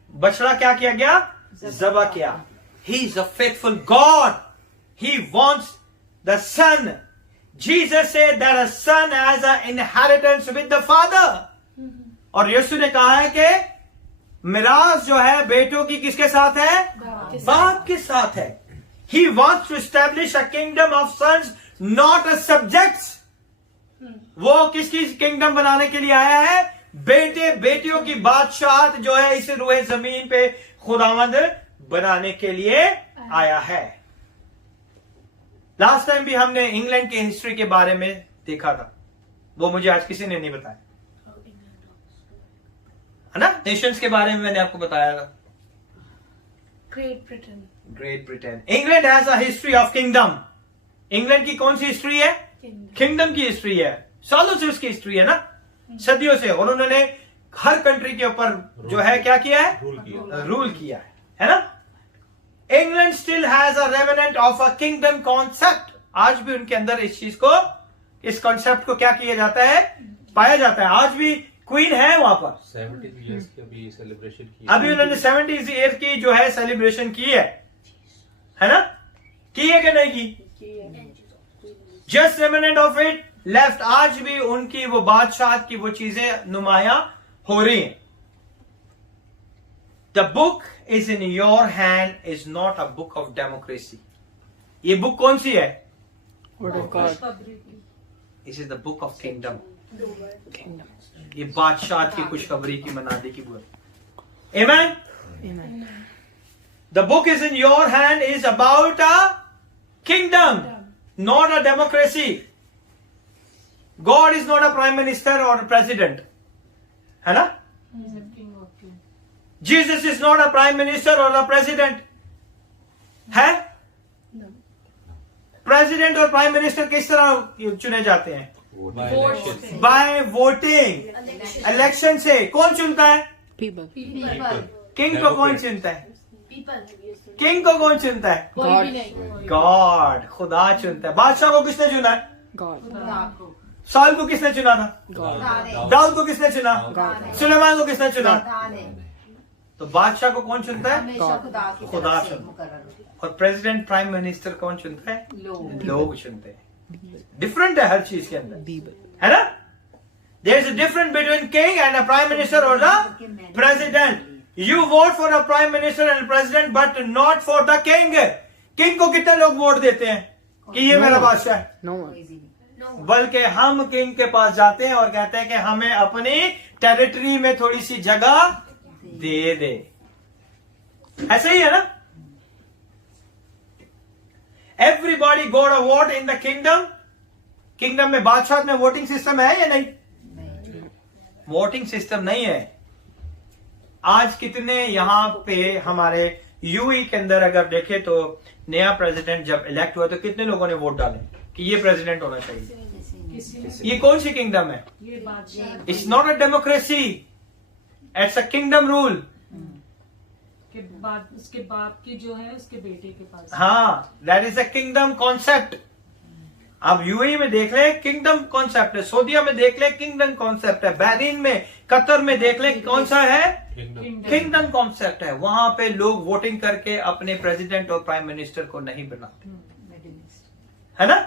बछड़ा क्या किया गया? ज़िबा किया। He is a faithful God. He wants the son. Jesus said that a son has an inheritance with the father। और यीशु ने कहा है कि मिरास जो है बेटों की किसके साथ है? बाप के साथ है। He wants to establish a kingdom of sons, not a subjects। वो किसकी किंगडम बनाने के लिए आया है? बेटे बेटियों की बादशाहत जो है इस रूए जमीन पे खुदावंद बनाने के लिए आया है। लास्ट टाइम भी हमने इंग्लैंड की हिस्ट्री के बारे में देखा था, वो मुझे आज किसी ने नहीं बताया, है ना? नेशंस के बारे में मैंने आपको बताया था। Great Britain. Great Britain. England has a history of kingdom. England की कौन सी हिस्ट्री है? किंगडम की हिस्ट्री है। सालों से उसकी हिस्ट्री है ना, सदियों से। और उन्होंने हर कंट्री के ऊपर जो है क्या किया है? रूल किया है ना? England still has a remnant of a kingdom concept. आज भी उनके अंदर इस चीज को, इस कॉन्सेप्ट को क्या किया जाता है? पाया जाता है। आज भी क्वीन है वहां पर। 70 ईयर्स की अभी सेलिब्रेशन की, अभी उन्होंने 70 ईयर की जो है सेलिब्रेशन की है ना? की है कि नहीं की? Just remnant of it left. आज भी उनकी वो बादशाह की वो चीजें नुमाया हो रही हैं। The book is in your hand is not a book of democracy. ये बुक कौन सी है? Word of God. This is the book of kingdom. ये बादशाह की खुशखबरी की मनाने की बुक। आमीन। Amen. The book is in your hand is about a kingdom, not a democracy. God is not a prime minister or a president. है ना? Jesus is not a prime minister or a president. है? President और prime minister किस तरह चुने जाते हैं? Bye voting, election से। कौन चुनता है? People. किंग को कौन चुनता है? किंग को कौन चुनता है? कोई भी नहीं। गॉड, खुदा चुनता है। बादशाह को किसने चुना है? God. साल को किसने चुना था? दाऊद को किसने चुना? सुलेमान को किसने चुना? तो बादशाह को कौन चुनता है? हमेशा खुदा की खुदा तरफ से चुनता है। मुकर्रर। और प्रेसिडेंट, प्राइम मिनिस्टर कौन चुनता है? लोग। लोग चुनते हैं। डिफरेंट है हर चीज के अंदर, है ना? There is a difference between king and a prime minister और the president. You vote for a prime minister and president but not for the king. King को कितने लोग वोट देते हैं कि ये मेरा बादशाह है? No one. बल्कि हम किंग के पास जाते हैं और कहते हैं कि हमें अपनी टेरिटरी में थोड़ी सी जगह दे दे। ऐसे ही है ना? Everybody got a vote in the kingdom. Kingdom में बादशाह में वोटिंग सिस्टम है या नहीं? वोटिंग सिस्टम नहीं है। आज कितने यहां पे हमारे यूएई के अंदर अगर देखें तो नया प्रेसिडेंट जब इलेक्ट हुआ तो कितने लोगों ने वोट डाले कि ये प्रेसिडेंट होना चाहिए? ये कौन सी किंगडम है? ये बादशाह it's not a democracy, it's a kingdom rule. के बाद उसके बाप की जो है उसके बेटे के पास। हाँ, that is a kingdom concept. आप यूएई में देख ले, किंगडम कॉन्सेप्ट है। सऊदीया में देख ले, किंगडम कॉन्सेप्ट है। बहरीन में, कतर में देख ले, कौन सा है? किंगडम कॉन्सेप्ट है। वहां पे लोग वोटिंग करके अपने प्रेसिडेंट और प्राइम मिनिस्टर को नहीं बनाते, है ना?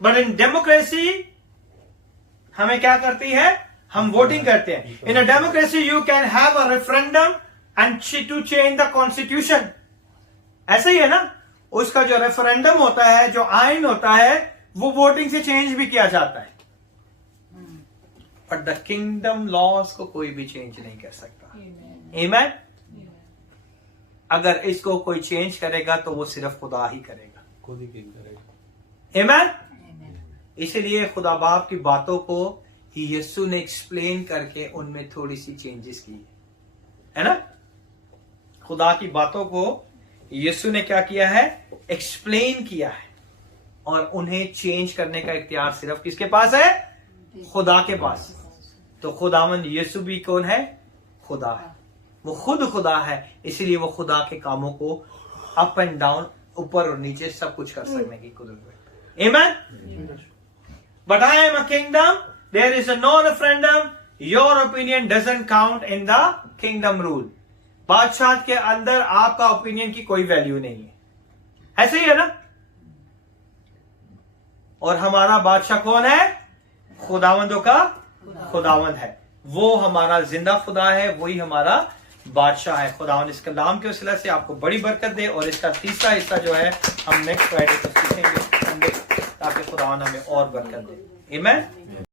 बट इन डेमोक्रेसी हमें क्या करती है? हम वोटिंग करते हैं। In a democracy you can have a referendum and to change the constitution. ऐसे ही है ना? उसका जो रेफरेंडम होता है, जो आइन होता है, वो वोटिंग से चेंज भी किया जाता है। बट द किंगडम लॉज को कोई भी चेंज नहीं कर सकता। आमीन। अगर इसको कोई चेंज करेगा तो वो सिर्फ खुदा ही करेगा, खुद ही किंग करेगा। आमीन। इसलिए खुदा बाप की बातों को यीशु ने एक्सप्लेन करके उनमें थोड़ी सी चेंजेस की है ना? खुदा की बातों को यीशु ने क्या किया है? एक्सप्लेन किया है। और उन्हें चेंज करने का इख्तियार सिर्फ किसके पास है? खुदा के पास। तो खुदावंद यीशु भी कौन है? खुदा है। वो खुद खुदा है, इसीलिए वो खुदा के कामों को अप एंड डाउन, ऊपर और नीचे सब कुछ कर सकने की कुदरत है। आमीन। But I am a kingdom. There is no referendum. Your opinion doesn't count in the kingdom rule. बादशाह के अंदर आपका ओपिनियन की कोई वैल्यू नहीं है। ऐसे ही है ना? और हमारा बादशाह कौन है? खुदावंदों का खुदावंद है। वो हमारा जिंदा खुदा है, वही हमारा बादशाह है। खुदावंद इस कलाम के वसीला से आपको बड़ी बरकत दे। और इसका तीसरा हिस्सा जो है हम नेक्स्ट फ्राइडे को सीखेंगे, ताकि खुदावंद हमें और बरकत दे। आमीन।